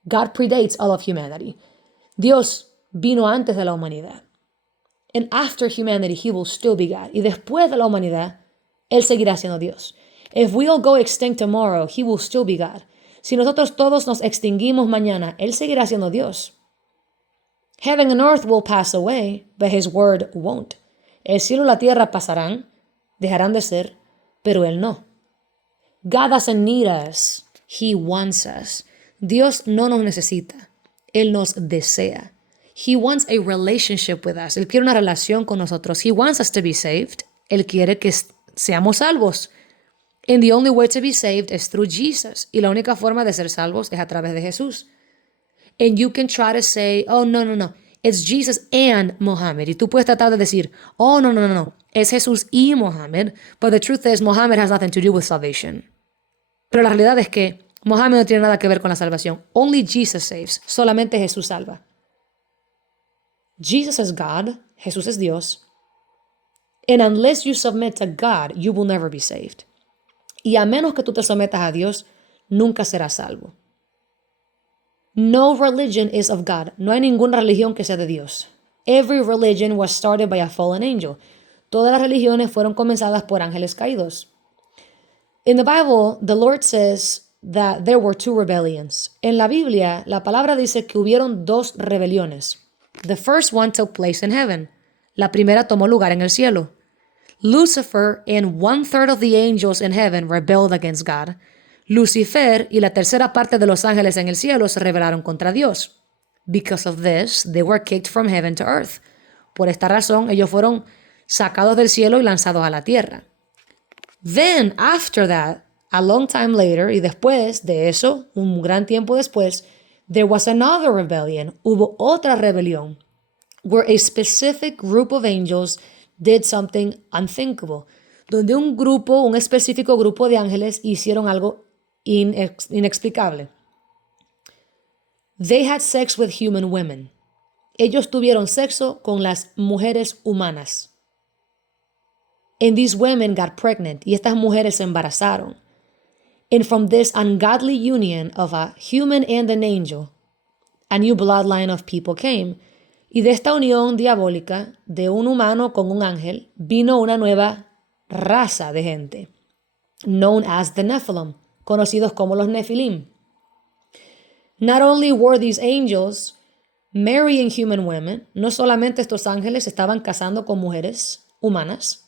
God predates all of humanity. Dios vino antes de la humanidad. And after humanity, he will still be God. Y después de la humanidad, él seguirá siendo Dios. If we all go extinct tomorrow, he will still be God. Si nosotros todos nos extinguimos mañana, él seguirá siendo Dios. Heaven and earth will pass away, but his word won't. El cielo y la tierra pasarán, dejarán de ser, pero él no. God doesn't need us. He wants us. Dios no nos necesita. Él nos desea. He wants a relationship with us. Él quiere una relación con nosotros. He wants us to be saved. Él quiere que seamos salvos. And the only way to be saved is through Jesus. Y la única forma de ser salvos es a través de Jesús. And you can try to say, oh, no. It's Jesus and Muhammad. Y tú puedes tratar de decir, oh, no. Es Jesús y Muhammad. But the truth is, Muhammad has nothing to do with salvation. Pero la realidad es que Muhammad no tiene nada que ver con la salvación. Only Jesus saves. Solamente Jesús salva. Jesus is God. Jesús es Dios. And unless you submit to God, you will never be saved. Y a menos que tú te sometas a Dios, nunca serás salvo. No religion is of God. No hay ninguna religión que sea de Dios. Every religion was started by a fallen angel. Todas las religiones fueron comenzadas por ángeles caídos. In the Bible, the Lord says that there were two rebellions. En la Biblia, la palabra dice que hubieron dos rebeliones. The first one took place in heaven. La primera tomó lugar en el cielo. Lucifer and 1/3 of the angels in heaven rebelled against God. Lucifer y la tercera parte de los ángeles en el cielo se rebelaron contra Dios. Because of this, they were kicked from heaven to earth. Por esta razón, ellos fueron sacados del cielo y lanzados a la tierra. Then, after that, a long time later, y después de eso, un gran tiempo después, there was another rebellion. Hubo otra rebelión, where a specific group of angels did something unthinkable, donde un específico grupo de ángeles hicieron algo inexplicable. They had sex with human women. Ellos tuvieron sexo con las mujeres humanas. And these women got pregnant. Y estas mujeres se embarazaron. And from this ungodly union of a human and an angel, a new bloodline of people came. Y de esta unión diabólica de un humano con un ángel vino una nueva raza de gente, known as the Nephilim, conocidos como los Nefilim. Not only were these angels marrying human women, no solamente estos ángeles estaban casando con mujeres humanas,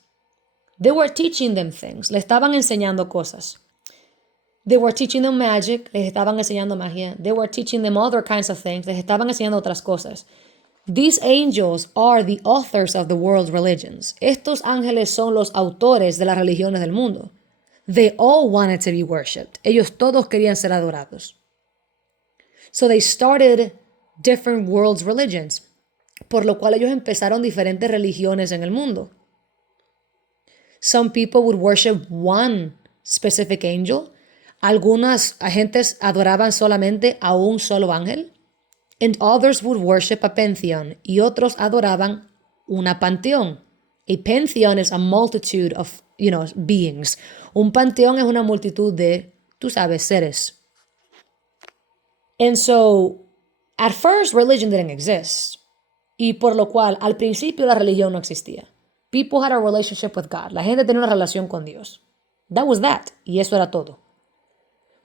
they were teaching them things, le estaban enseñando cosas. They were teaching them magic, les estaban enseñando magia. They were teaching them other kinds of things, les estaban enseñando otras cosas. These angels are the authors of the world's religions. Estos ángeles son los autores de las religiones del mundo. They all wanted to be worshipped. Ellos todos querían ser adorados. So they started different world's religions, por lo cual ellos empezaron diferentes religiones en el mundo. Some people would worship one specific angel. Algunas gentes adoraban solamente a un solo ángel. And others would worship a pantheon. Y otros adoraban una panteón. A pantheon is a multitude of, beings. Un panteón es una multitud de, tú sabes, seres. And so, at first, religion didn't exist. Y por lo cual, al principio, la religión no existía. People had a relationship with God. La gente tenía una relación con Dios. That was that. Y eso era todo.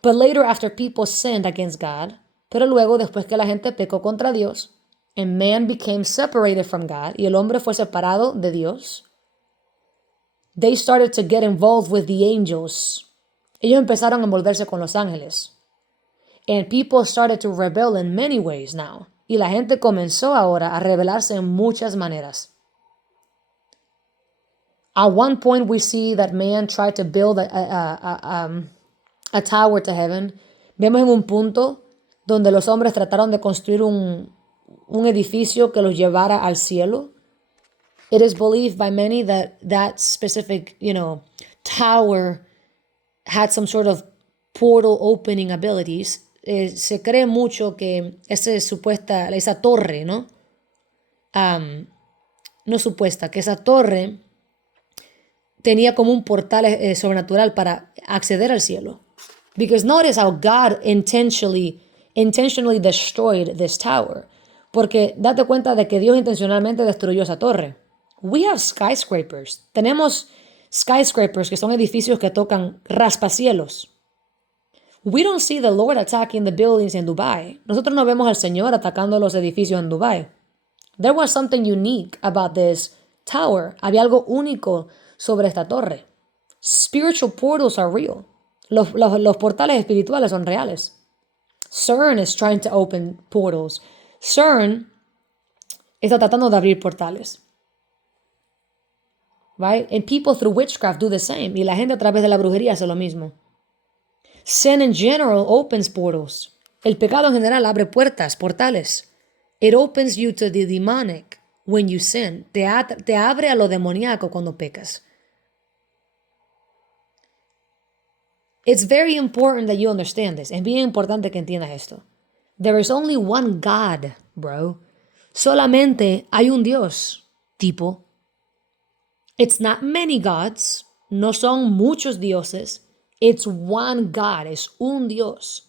But later, after people sinned against God, pero luego, después que la gente pecó contra Dios, and man became separated from God, y el hombre fue separado de Dios, they started to get involved with the angels. Ellos empezaron a envolverse con los ángeles. And people started to rebel in many ways now. Y la gente comenzó ahora a rebelarse en muchas maneras. At one point, we see that man tried to build a tower to heaven. Vemos en un punto donde los hombres trataron de construir un edificio que los llevara al cielo. It is believed by many that that specific, tower had some sort of portal opening abilities. Se cree mucho que esa torre, ¿no? Que esa torre tenía como un portal sobrenatural para acceder al cielo. Because notice how God intentionally destroyed this tower. Porque date cuenta de que Dios intencionalmente destruyó esa torre. We have skyscrapers. Tenemos skyscrapers que son edificios que tocan rascacielos. We don't see the Lord attacking the buildings in Dubai. Nosotros no vemos al Señor atacando los edificios en Dubai. There was something unique about this tower. Había algo único sobre esta torre. Spiritual portals are real. Los portales espirituales son reales. CERN is trying to open portals. CERN está tratando de abrir portales. Right? And people through witchcraft do the same. Y la gente a través de la brujería hace lo mismo. Sin in general opens portals. El pecado en general abre puertas, portales. It opens you to the demonic when you sin. Te abre a lo demoníaco cuando pecas. It's very important that you understand this. Es bien importante que entiendas esto. There is only one God, bro. Solamente hay un Dios, tipo. It's not many gods. No son muchos dioses. It's one God. Es un Dios.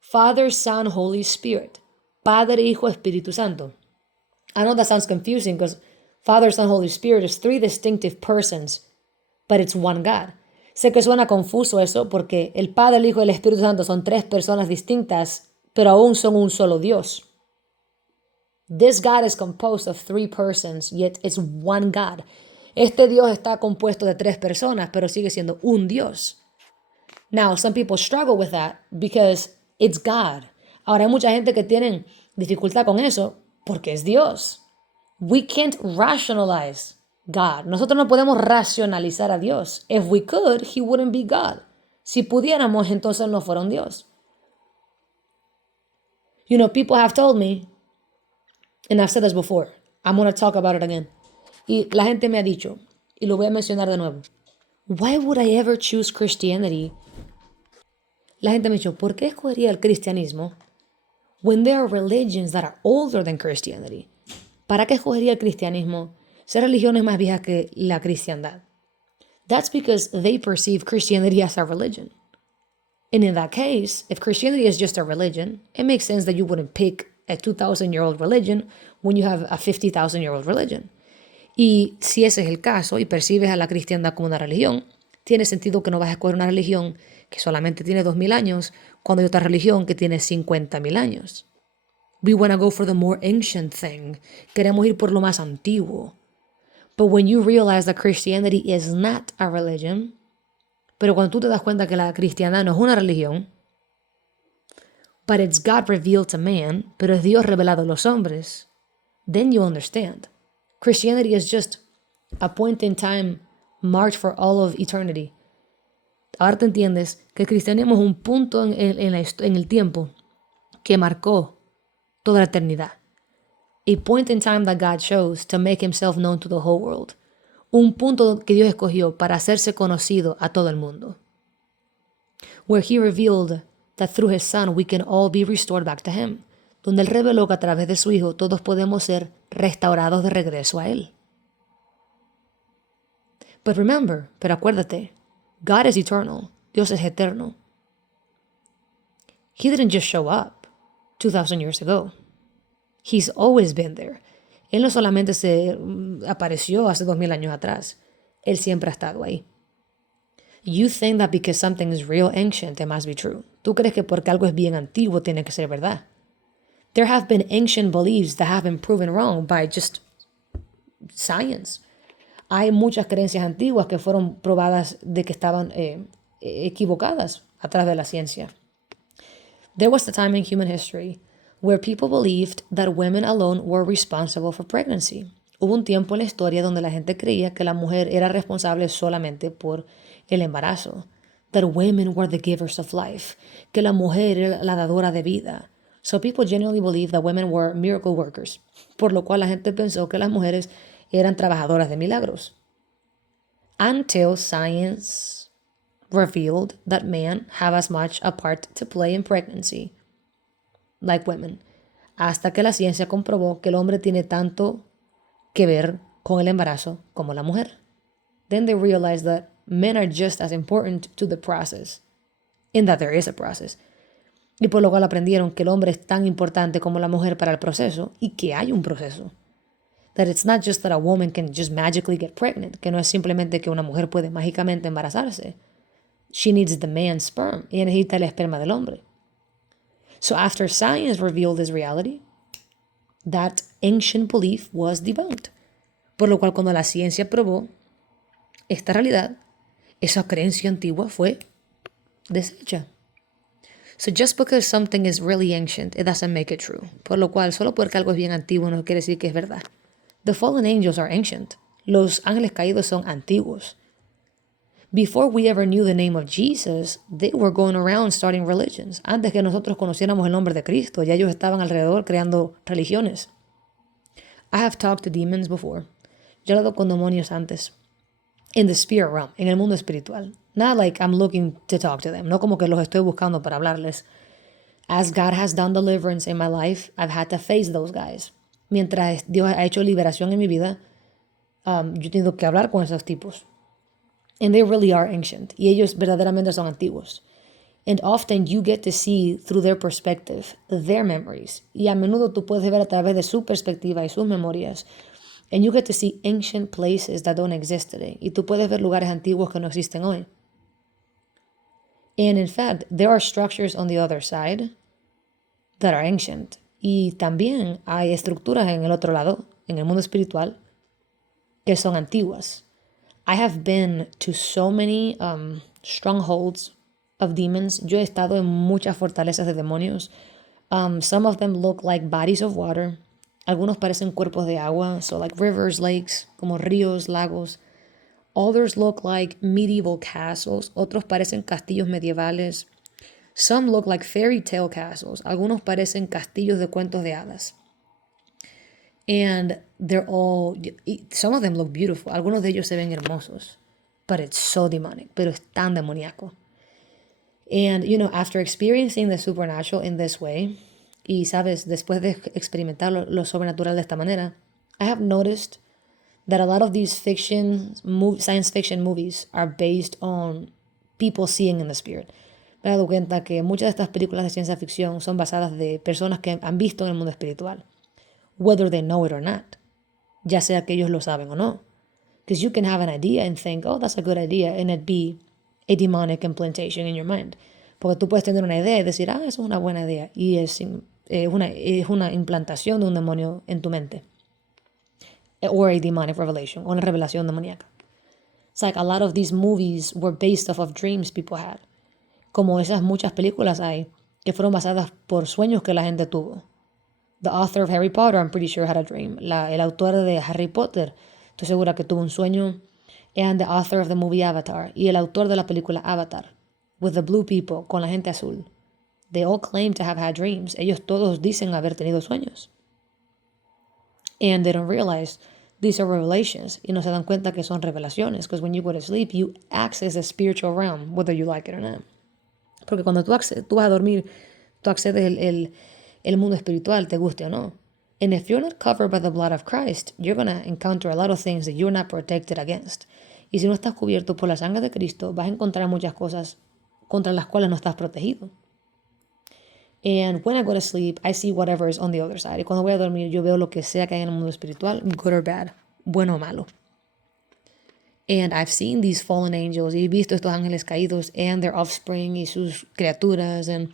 Father, Son, Holy Spirit. Padre, Hijo, Espíritu Santo. I know that sounds confusing because Father, Son, Holy Spirit is three distinctive persons, but it's one God. Sé que suena confuso eso porque el Padre, el Hijo y el Espíritu Santo son tres personas distintas, pero aún son un solo Dios. This God is composed of three persons, yet it's one God. Este Dios está compuesto de tres personas, pero sigue siendo un Dios. Now, some people struggle with that because it's God. Ahora hay mucha gente que tienen dificultad con eso porque es Dios. We can't rationalize God. Nosotros no podemos racionalizar a Dios. If we could, he wouldn't be God. Si pudiéramos, entonces no fuera un Dios. You know, people have told me, and I've said this before, I'm going to talk about it again. Y la gente me ha dicho, y lo voy a mencionar de nuevo, why would I ever choose Christianity? La gente me ha dicho, ¿por qué escogería el cristianismo when there are religions that are older than Christianity? ¿Para qué escogería el cristianismo? Ser religión es más vieja que la cristiandad. That's because they perceive Christianity as a religion. And in that case, if Christianity is just a religion, it makes sense that you wouldn't pick a 2,000-year-old religion when you have a 50,000-year-old religion. Y si ese es el caso y percibes a la cristiandad como una religión, tiene sentido que no vas a escoger una religión que solamente tiene 2,000 años cuando hay otra religión que tiene 50,000 años. We want to go for the more ancient thing. Queremos ir por lo más antiguo. But when you realize that Christianity is not a religion, pero cuando tú te das cuenta que la cristiandad no es una religión, but it's God revealed to man, pero es Dios revelado a los hombres, then you understand. Christianity is just a point in time marked for all of eternity. Ahora te entiendes que el cristianismo es un punto en el tiempo que marcó toda la eternidad. A point in time that God chose to make himself known to the whole world. Un punto que Dios escogió para hacerse conocido a todo el mundo. Where he revealed that through his son we can all be restored back to him. Donde él reveló que a través de su hijo todos podemos ser restaurados de regreso a él. But remember, pero acuérdate, God is eternal. Dios es eterno. He didn't just show up 2,000 years ago. He's always been there. Él no solamente se apareció hace 2,000 años atrás. Él siempre ha estado ahí. You think that because something is real ancient, it must be true. Tú crees que porque algo es bien antiguo tiene que ser verdad. There have been ancient beliefs that have been proven wrong by just science. Hay muchas creencias antiguas que fueron probadas de que estaban equivocadas a través de la ciencia. There was a time in human history where people believed that women alone were responsible for pregnancy. Hubo un tiempo en la historia donde la gente creía que la mujer era responsable solamente por el embarazo. That women were the givers of life. Que la mujer era la dadora de vida. So people genuinely believed that women were miracle workers. Por lo cual la gente pensó que las mujeres eran trabajadoras de milagros. Until science revealed that men have as much a part to play in pregnancy like women. Hasta que la ciencia comprobó que el hombre tiene tanto que ver con el embarazo como la mujer. Then they realized that men are just as important to the process, in that there is a process. Y por lo cual aprendieron que el hombre es tan importante como la mujer para el proceso y que hay un proceso. That it's not just that a woman can just magically get pregnant, que no es simplemente que una mujer puede mágicamente embarazarse. She needs the man's sperm. Ella necesita el esperma del hombre. So after science revealed this reality, that ancient belief was debunked. Por lo cual, cuando la ciencia probó esta realidad, esa creencia antigua fue deshecha. So just because something is really ancient, it doesn't make it true. Por lo cual, solo porque algo es bien antiguo no quiere decir que es verdad. The fallen angels are ancient. Los ángeles caídos son antiguos. Before we ever knew the name of Jesus, they were going around starting religions. Antes que nosotros conociéramos el nombre de Cristo, ya ellos estaban alrededor creando religiones. I have talked to demons before. Yo he hablado con demonios antes. In the spirit realm, en el mundo espiritual. Not like I'm looking to talk to them. No como que los estoy buscando para hablarles. As God has done deliverance in my life, I've had to face those guys. Mientras Dios ha hecho liberación en mi vida, yo he tenido que hablar con esos tipos. And they really are ancient. Y ellos verdaderamente son antiguos. And often you get to see through their perspective, their memories. Y a menudo tú puedes ver a través de su perspectiva y sus memorias. And you get to see ancient places that don't exist today. Y tú puedes ver lugares antiguos que no existen hoy. And in fact, there are structures on the other side that are ancient. Y también hay estructuras en el otro lado, en el mundo espiritual, que son antiguas. I have been to so many strongholds of demons. Yo he estado en muchas fortalezas de demonios. Some of them look like bodies of water. Algunos parecen cuerpos de agua, so like rivers, lakes, como ríos, lagos. Others look like medieval castles. Otros parecen castillos medievales. Some look like fairy tale castles. Algunos parecen castillos de cuentos de hadas. And they're all, some of them look beautiful. Algunos de ellos se ven hermosos. But it's so demonic. Pero es tan demoníaco. And, you know, after experiencing the supernatural in this way, y sabes, después de experimentar lo sobrenatural de esta manera, I have noticed that a lot of these science fiction movies are based on people seeing in the spirit. Me he dado cuenta que muchas de estas películas de ciencia ficción son basadas de personas que han visto en el mundo espiritual. Whether they know it or not. Ya sea que ellos lo saben o no. Because you can have an idea and think, oh, that's a good idea, and it be a demonic implantation in your mind. Porque tú puedes tener una idea y decir, eso es una buena idea. Y es una implantación de un demonio en tu mente. Or a demonic revelation. O una revelación demoníaca. It's like a lot of these movies were based off of dreams people had. Como esas muchas películas hay que fueron basadas por sueños que la gente tuvo. The author of Harry Potter, I'm pretty sure, had a dream. El autor de Harry Potter, estoy segura que tuvo un sueño. And the author of the movie Avatar. Y el autor de la película Avatar. With the blue people, con la gente azul. They all claim to have had dreams. Ellos todos dicen haber tenido sueños. And they don't realize these are revelations. Y no se dan cuenta que son revelaciones. Because when you go to sleep, you access the spiritual realm, whether you like it or not. Porque cuando tú vas a dormir, tú accedes el mundo espiritual, te guste o no. And if you're not covered by the blood of Christ, you're going to encounter a lot of things that you're not protected against. Y si no estás cubierto por la sangre de Cristo, vas a encontrar muchas cosas contra las cuales no estás protegido. And when I go to sleep, I see whatever is on the other side. Y cuando voy a dormir, yo veo lo que sea que hay en el mundo espiritual, good or bad, bueno o malo. And I've seen these fallen angels, y he visto estos ángeles caídos and their offspring y sus criaturas. And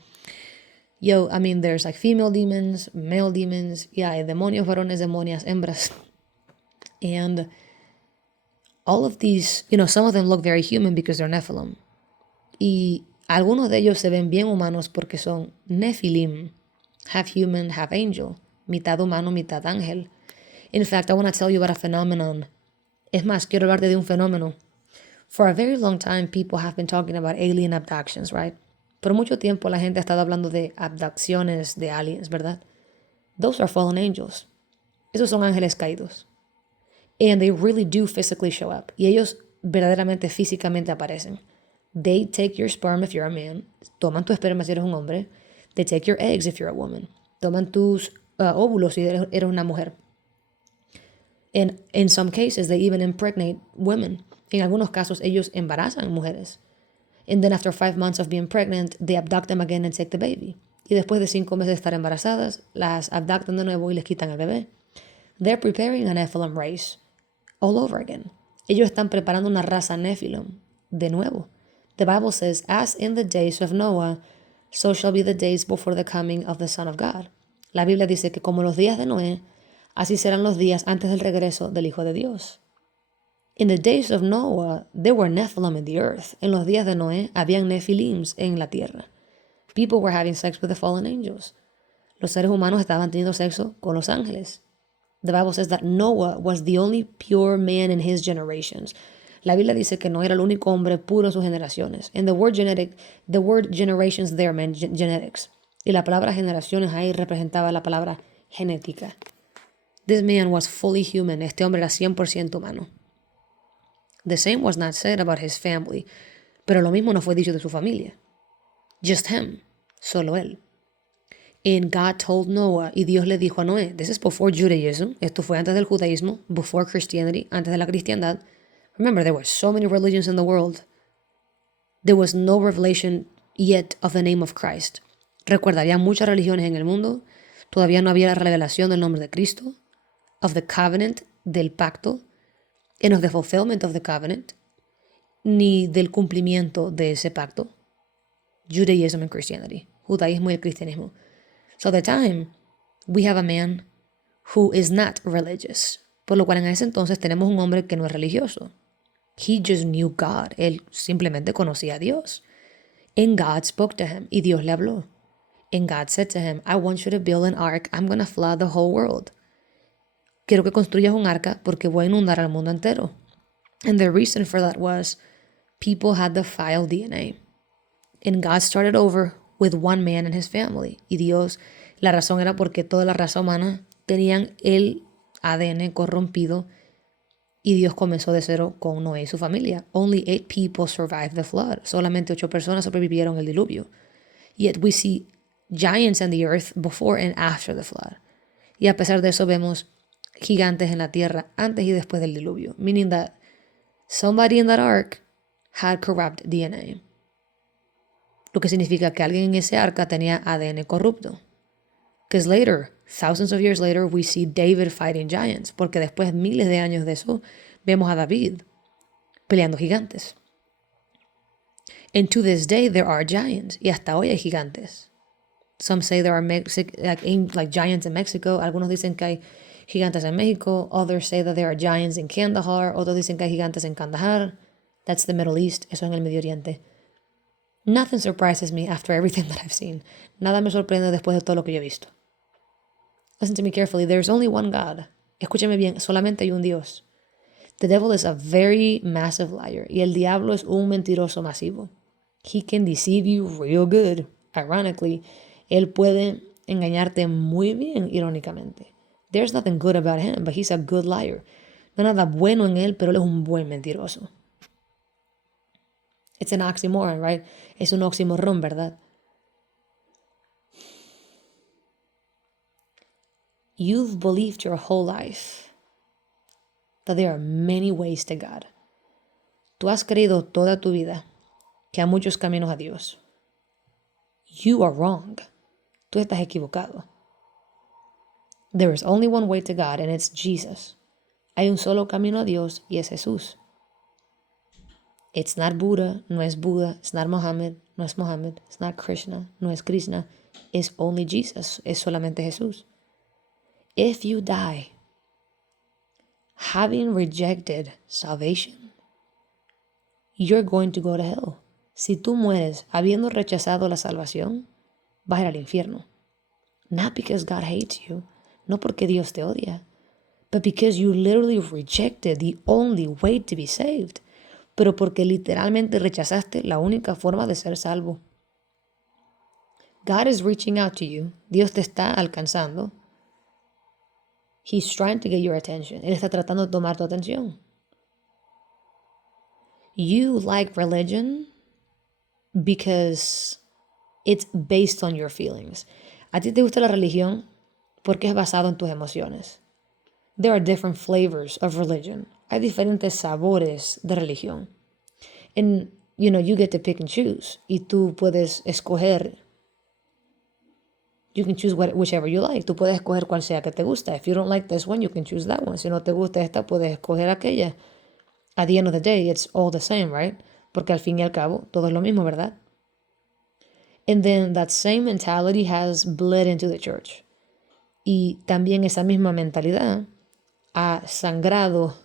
there's like female demons, male demons, hay demonios, varones, demonias, hembras. And all of these, some of them look very human because they're Nephilim. Y algunos de ellos se ven bien humanos porque son Nephilim, half human, half angel, mitad humano, mitad ángel. In fact, I want to tell you about a phenomenon. Es más, quiero hablarte de un fenómeno. For a very long time, people have been talking about alien abductions, right? Por mucho tiempo la gente ha estado hablando de abducciones de aliens, ¿verdad? Those are fallen angels. Esos son ángeles caídos. And they really do physically show up. Y ellos verdaderamente físicamente aparecen. They take your sperm if you're a man. Toman tu esperma si eres un hombre. They take your eggs if you're a woman. Toman tus óvulos si eres una mujer. And in some cases, they even impregnate women. En algunos casos, ellos embarazan mujeres. And then after 5 months of being pregnant, they abduct them again and take the baby. Y después de 5 meses de estar embarazadas, las abductan de nuevo y les quitan el bebé. They're preparing a Nephilim race all over again. Ellos están preparando una raza Nephilim de nuevo. The Bible says, as in the days of Noah, so shall be the days before the coming of the Son of God. La Biblia dice que como los días de Noé, así serán los días antes del regreso del Hijo de Dios. In the days of Noah, there were Nephilim in the earth. En los días de Noé, habían Nephilims en la tierra. People were having sex with the fallen angels. Los seres humanos estaban teniendo sexo con los ángeles. The Bible says that Noah was the only pure man in his generations. La Biblia dice que no era el único hombre puro en sus generaciones. And the word generations there meant genetics. Y la palabra generaciones ahí representaba la palabra genética. This man was fully human. Este hombre era 100% humano. The same was not said about his family. Pero lo mismo no fue dicho de su familia. Just him. Solo él. And God told Noah, y Dios le dijo a Noé, this is before Judaism, esto fue antes del judaísmo, before Christianity, antes de la cristiandad. Remember, there were so many religions in the world. There was no revelation yet of the name of Christ. Recuerda, había muchas religiones en el mundo, todavía no había la revelación del nombre de Cristo, of the covenant, del pacto, and of the fulfillment of the covenant, ni del cumplimiento de ese pacto. Judaism and Christianity, judaísmo y el cristianismo. So at the time, we have a man who is not religious. Por lo cual en ese entonces tenemos un hombre que no es religioso. He just knew God. Él simplemente conocía a Dios. And God spoke to him. Y Dios le habló. And God said to him, I want you to build an ark. I'm going to flood the whole world. Quiero que construyas un arca porque voy a inundar al mundo entero. And the reason for that was people had the file DNA. And God started over with one man and his family. Y Dios, la razón era porque toda la raza humana tenían el ADN corrompido y Dios comenzó de cero con Noé y su familia. Only 8 people survived the flood. Solamente 8 personas sobrevivieron el diluvio. Yet we see giants in the earth before and after the flood. Y a pesar de eso vemos gigantes en la tierra antes y después del diluvio. Meaning that somebody in that ark had corrupt DNA. Lo que significa que alguien en ese arca tenía ADN corrupto. Because later, thousands of years later, we see David fighting giants. Porque después, miles de años de eso, vemos a David peleando gigantes. And to this day, there are giants. Y hasta hoy hay gigantes. Some say there are like giants in Mexico. Algunos dicen que hay gigantes en México. Others say that there are giants in Kandahar. Otros dicen que hay gigantes en Kandahar. That's the Middle East. Eso en el Medio Oriente. Nothing surprises me after everything that I've seen. Nada me sorprende después de todo lo que yo he visto. Listen to me carefully. There's only one God. Escúchame bien, solamente hay un Dios. The devil is a very massive liar. Y el diablo es un mentiroso masivo. He can deceive you real good. Ironically, él puede engañarte muy bien, irónicamente. There's nothing good about him, but he's a good liar. No hay nada bueno en él, pero él es un buen mentiroso. It's an oxymoron, right? Es un oxímoron, ¿verdad? You've believed your whole life that there are many ways to God. Tú has creído toda tu vida que hay muchos caminos a Dios. You are wrong. Tú estás equivocado. There is only one way to God, and it's Jesus. Hay un solo camino a Dios y es Jesús. It's not Buddha, no es Buddha. It's not Muhammad, no es Muhammad. It's not Krishna, no es Krishna. It's only Jesus. Es solamente Jesús. If you die having rejected salvation, you're going to go to hell. Si tú mueres habiendo rechazado la salvación, vas a ir al infierno. Not because God hates you, no porque Dios te odia, but because you literally rejected the only way to be saved. Pero porque literalmente rechazaste la única forma de ser salvo. God is reaching out to you. Dios te está alcanzando. He's trying to get your attention. Él está tratando de tomar tu atención. You like religion because it's based on your feelings. A ti te gusta la religión porque es basado en tus emociones. There are different flavors of religion. Hay diferentes sabores de religión. And, you get to pick and choose. Y tú puedes escoger. You can choose whichever you like. Tú puedes escoger cual sea que te gusta. If you don't like this one, you can choose that one. Si no te gusta esta, puedes escoger aquella. At the end of the day, it's all the same, right? Porque al fin y al cabo, todo es lo mismo, ¿verdad? And then that same mentality has bled into the church. Y también esa misma mentalidad ha sangrado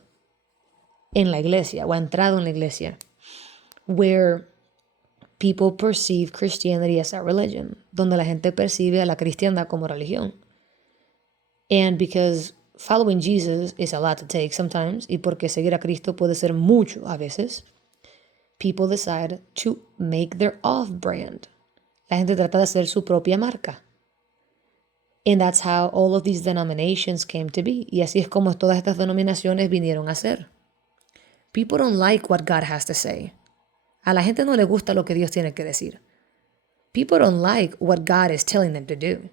en la iglesia o ha entrado en la iglesia, where people perceive Christianity as a religion, donde la gente percibe a la cristiandad como religión. And because following Jesus is a lot to take sometimes, y porque seguir a Cristo puede ser mucho a veces, people decide to make their off-brand. La gente trata de hacer su propia marca. And that's how all of these denominations came to be. Y así es como todas estas denominaciones vinieron a ser. People don't like what God has to say. A la gente no le gusta lo que Dios tiene que decir. People don't like what God is telling them to do.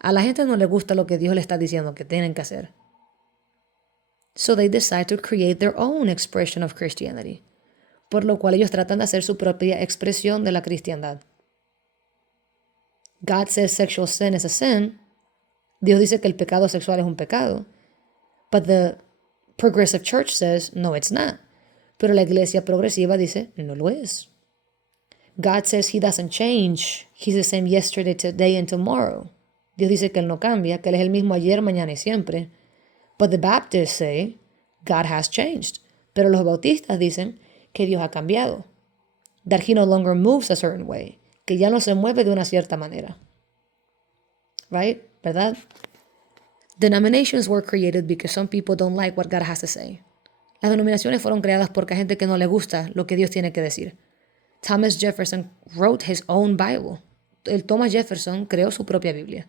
A la gente no le gusta lo que Dios le está diciendo que tienen que hacer. So they decide to create their own expression of Christianity. Por lo cual ellos tratan de hacer su propia expresión de la cristiandad. God says sexual sin is a sin. Dios dice que el pecado sexual es un pecado. But the progressive church says, no, it's not. Pero la iglesia progresiva dice, no lo es. God says he doesn't change. He's the same yesterday, today, and tomorrow. Dios dice que él no cambia, que él es el mismo ayer, mañana y siempre. But the Baptists say, God has changed. Pero los bautistas dicen que Dios ha cambiado. That he no longer moves a certain way. Que ya no se mueve de una cierta manera. Right? ¿Verdad? Denominations were created because some people don't like what God has to say. Las denominaciones fueron creadas porque hay gente que no le gusta lo que Dios tiene que decir. Thomas Jefferson wrote his own Bible. El Thomas Jefferson creó su propia Biblia.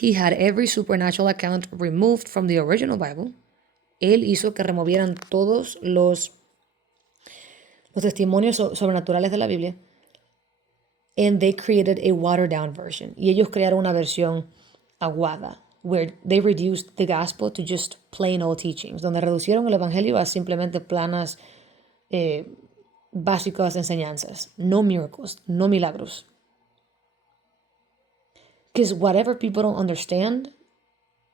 He had every supernatural account removed from the original Bible. Él hizo que removieran todos los testimonios sobrenaturales de la Biblia. And they created a watered down version. Y ellos crearon una versión aguada, where they reduced the gospel to just plain old teachings, donde reducieron el evangelio a simplemente planas básicas enseñanzas, no miracles, no milagros. Because whatever people don't understand,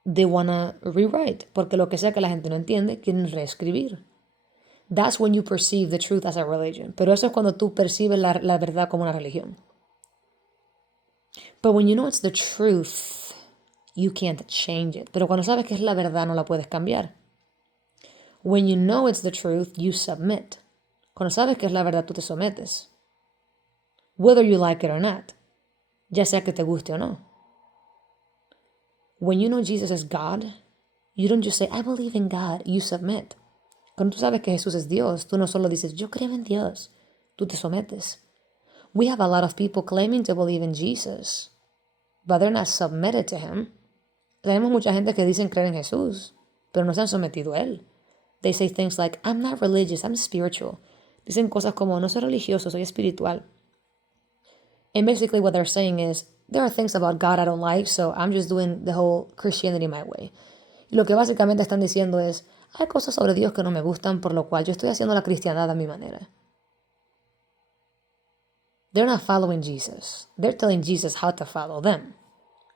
they wanna rewrite. Porque lo que sea que la gente no entiende, quieren reescribir. That's when you perceive the truth as a religion. Pero eso es cuando tú percibes la verdad como una religión. But when you know it's the truth, you can't change it. Pero cuando sabes que es la verdad, no la puedes cambiar. When you know it's the truth, you submit. Cuando sabes que es la verdad, tú te sometes. Whether you like it or not. Ya sea que te guste o no. When you know Jesus is God, you don't just say, I believe in God. You submit. Cuando tú sabes que Jesús es Dios, tú no solo dices, yo creo en Dios. Tú te sometes. We have a lot of people claiming to believe in Jesus, but they're not submitted to him. Tenemos mucha gente que dicen creer en Jesús, pero no se han sometido a él. They say things like, I'm not religious, I'm spiritual. Dicen cosas como, no soy religioso, soy espiritual. And basically what they're saying is, there are things about God I don't like, so I'm just doing the whole Christianity my way. Y lo que básicamente están diciendo es, hay cosas sobre Dios que no me gustan, por lo cual yo estoy haciendo la cristiandad a mi manera. They're not following Jesus. They're telling Jesus how to follow them.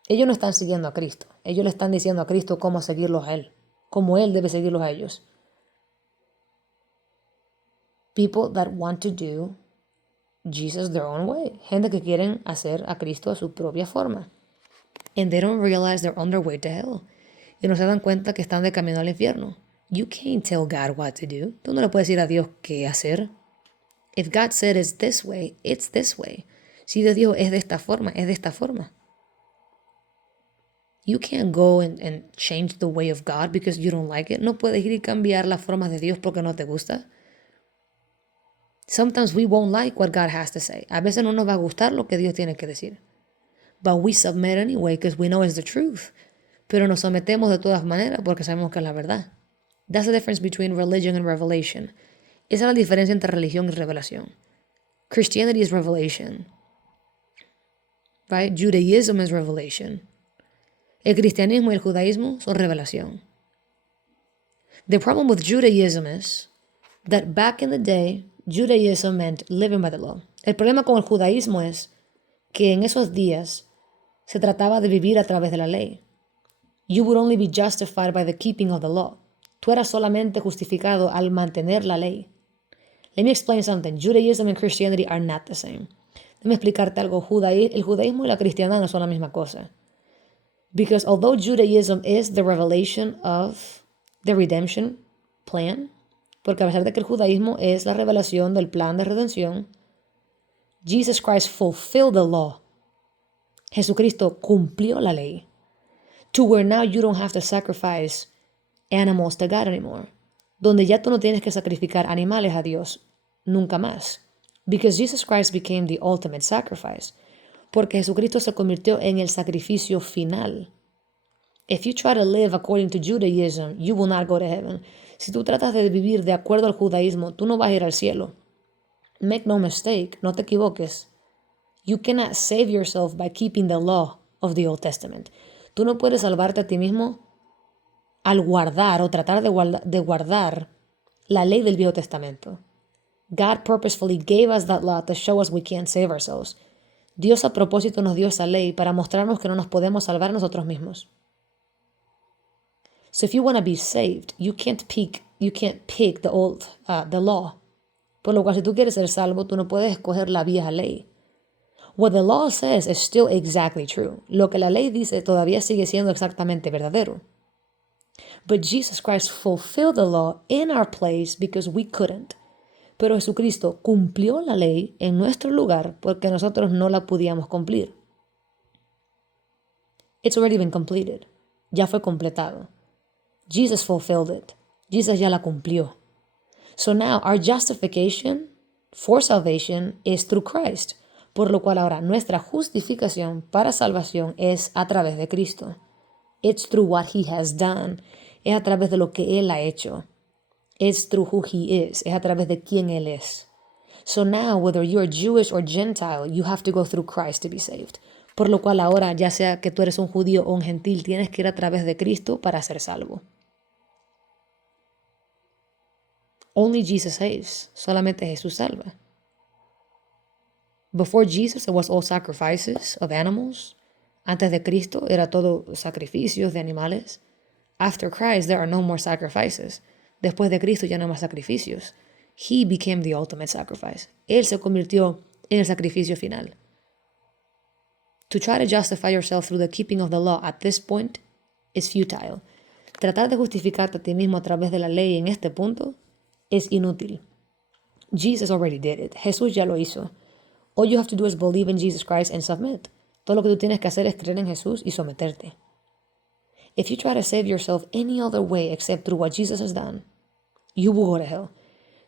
Ellos no están siguiendo a Cristo. Ellos le están diciendo a Cristo cómo seguirlos a Él. Cómo Él debe seguirlos a ellos. People that want to do Jesus their own way. Gente que quieren hacer a Cristo a su propia forma. And they don't realize they're on their way to hell. Y no se dan cuenta que están de camino al infierno. You can't tell God what to do. Tú no le puedes decir a Dios qué hacer. If God said it's this way, it's this way. Si Dios dijo es de esta forma, es de esta forma. You can't go and change the way of God because you don't like it. No puedes ir y cambiar las formas de Dios porque no te gusta. Sometimes we won't like what God has to say. A veces no nos va a gustar lo que Dios tiene que decir. But we submit anyway because we know it's the truth. Pero nos sometemos de todas maneras porque sabemos que es la verdad. That's the difference between religion and revelation. Esa es la diferencia entre religión y revelación. Christianity is revelation. Right? Judaism is revelation. El cristianismo y el judaísmo son revelación. The problem with Judaism is that back in the day, Judaism meant living by the law. El problema con el judaísmo es que en esos días se trataba de vivir a través de la ley. You would only be justified by the keeping of the law. Tú eras solamente justificado al mantener la ley. Let me explain something. Judaism and Christianity are not the same. Déjame explicarte algo. El judaísmo y la cristiandad no son la misma cosa. Because although Judaism is the revelation of the redemption plan, porque a pesar de que el judaísmo es la revelación del plan de redención, Jesus Christ fulfilled the law. Jesucristo cumplió la ley. To where now you don't have to sacrifice animals to God anymore. Donde ya tú no tienes que sacrificar animales a Dios nunca más. Because Jesus Christ became the ultimate sacrifice. Porque Jesucristo se convirtió en el sacrificio final. If you try to live according to Judaism, you will not go to heaven. Si tú tratas de vivir de acuerdo al judaísmo, tú no vas a ir al cielo. Make no mistake, no te equivoques. You cannot save yourself by keeping the law of the Old Testament. Tú no puedes salvarte a ti mismo al guardar o tratar de guardar la ley del Viejo Testamento. God purposefully gave us that law to show us we can't save ourselves. Dios a propósito nos dio esa ley para mostrarnos que no nos podemos salvar nosotros mismos. So if you want to be saved, you can't pick the law. Por lo cual, si tú quieres ser salvo, tú no puedes escoger la vieja ley. What the law says is still exactly true. Lo que la ley dice todavía sigue siendo exactamente verdadero. But Jesus Christ fulfilled the law in our place because we couldn't. Pero Jesucristo cumplió la ley en nuestro lugar porque nosotros no la podíamos cumplir. It's already been completed. Ya fue completado. Jesus fulfilled it. Jesus ya la cumplió. So now our justification for salvation is through Christ. Por lo cual ahora nuestra justificación para salvación es a través de Cristo. It's through what he has done. Es a través de lo que él ha hecho. It's through who he is. Es a través de quién él es. So now, whether you're Jewish or Gentile, you have to go through Christ to be saved. Por lo cual ahora, ya sea que tú eres un judío o un gentil, tienes que ir a través de Cristo para ser salvo. Only Jesus saves. Solamente Jesús salva. Before Jesus, it was all sacrifices of animals. Antes de Cristo, era todo sacrificios de animales. After Christ, there are no more sacrifices. Después de Cristo ya no hay más sacrificios. He became the ultimate sacrifice. Él se convirtió en el sacrificio final. To try to justify yourself through the keeping of the law at this point is futile. Tratar de justificarte a ti mismo a través de la ley en este punto es inútil. Jesus already did it. Jesús ya lo hizo. All you have to do is believe in Jesus Christ and submit. Todo lo que tú tienes que hacer es creer en Jesús y someterte. If you try to save yourself any other way except through what Jesus has done, you will go to hell.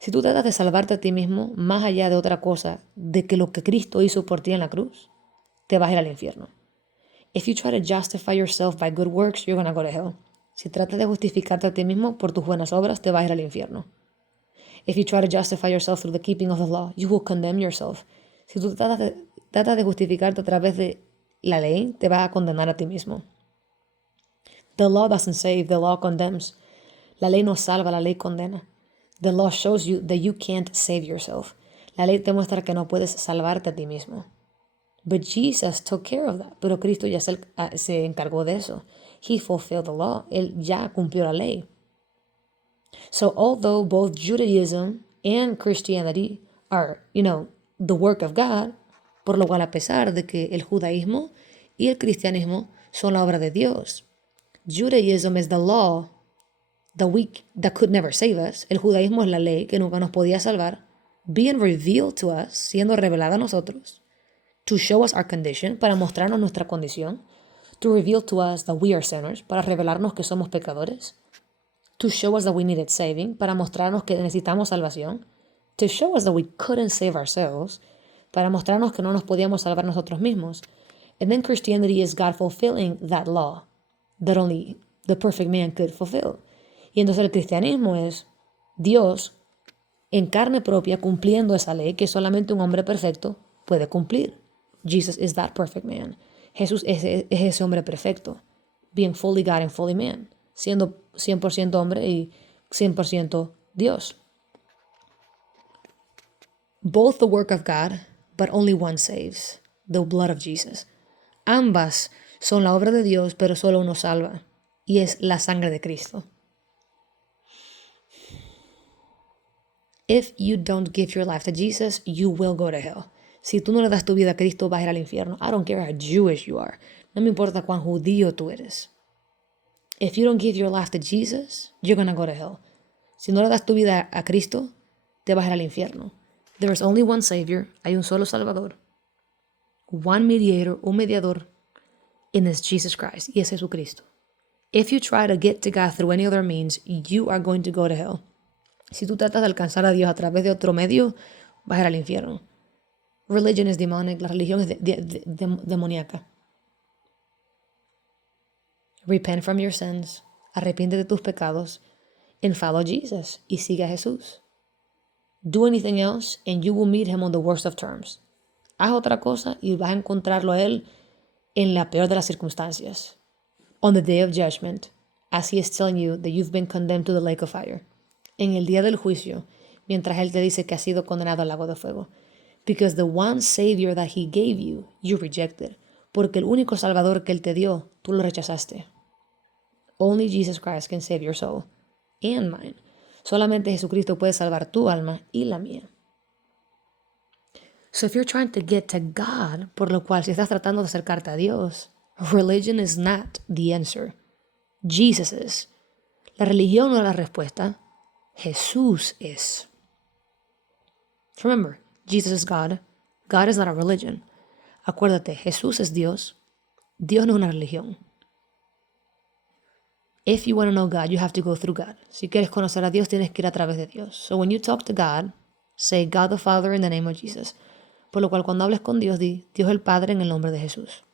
Si tú tratas de salvarte a ti mismo más allá de otra cosa, de que lo que Cristo hizo por ti en la cruz, te vas a ir al infierno. If you try to justify yourself by good works, you're going to go to hell. Si tratas de justificarte a ti mismo por tus buenas obras, te vas a ir al infierno. If you try to justify yourself through the keeping of the law, you will condemn yourself. Si tú tratas de justificarte a través de la ley, te vas a condenar a ti mismo. The law doesn't save, the law condemns. La ley no salva, la ley condena. The law shows you that you can't save yourself. La ley te muestra que no puedes salvarte a ti mismo. But Jesus took care of that. Pero Cristo ya se encargó de eso. He fulfilled the law. Él ya cumplió la ley. So although both Judaism and Christianity are, the work of God, por lo cual a pesar de que el judaísmo y el cristianismo son la obra de Dios, Judaism is the law that could never save us. El judaísmo es la ley que nunca nos podía salvar, being revealed to us, siendo revelada a nosotros, to show us our condition, para mostrarnos nuestra condición, to reveal to us that we are sinners, para revelarnos que somos pecadores, to show us that we needed saving, para mostrarnos que necesitamos salvación, to show us that we couldn't save ourselves, para mostrarnos que no nos podíamos salvar nosotros mismos. And then Christianity is God fulfilling that law that only the perfect man could fulfill. Y entonces el cristianismo es Dios en carne propia cumpliendo esa ley que solamente un hombre perfecto puede cumplir. Jesus is that perfect man. Jesús es ese hombre perfecto, being fully God and fully man, siendo 100% hombre y 100% Dios. Both the work of God, but only one saves, the blood of Jesus. Ambas son la obra de Dios, pero solo uno salva, y es la sangre de Cristo. If you don't give your life to Jesus, you will go to hell. Si tú no le das tu vida a Cristo, vas a ir al infierno. I don't care how Jewish you are. No me importa cuán judío tú eres. If you don't give your life to Jesus, you're gonna go to hell. Si no le das tu vida a Cristo, te vas a ir al infierno. There is only one Savior. Hay un solo Salvador. One mediator, un mediador. And it's Jesus Christ. Y es Jesucristo. If you try to get to God through any other means, you are going to go to hell. Si tú tratas de alcanzar a Dios a través de otro medio, vas a ir al infierno. Religion is demonic. La religión es demoníaca. Repent from your sins. Arrepiente de tus pecados. And follow Jesus. Y sigue a Jesús. Do anything else and you will meet him on the worst of terms. Haz otra cosa y vas a encontrarlo a él en la peor de las circunstancias. On the day of judgment, as he is telling you that you've been condemned to the lake of fire. En el día del juicio, mientras él te dice que has sido condenado al lago de fuego. Because the one Savior that he gave you, you rejected. Porque el único Salvador que él te dio, tú lo rechazaste. Only Jesus Christ can save your soul and mine. Solamente Jesucristo puede salvar tu alma y la mía. So if you're trying to get to God, por lo cual si estás tratando de acercarte a Dios, religion is not the answer. Jesus is. La religión no es la respuesta. Jesús es. Remember, Jesus is God. God is not a religion. Acuérdate, Jesús es Dios. Dios no es una religión. If you want to know God, you have to go through God. Si quieres conocer a Dios, tienes que ir a través de Dios. So when you talk to God, say God the Father in the name of Jesus. Por lo cual, cuando hables con Dios, di Dios el Padre en el nombre de Jesús.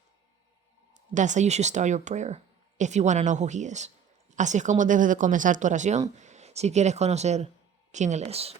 That's how you should start your prayer, if you want to know who He is. Así es como debes de comenzar tu oración si quieres conocer quién Él es.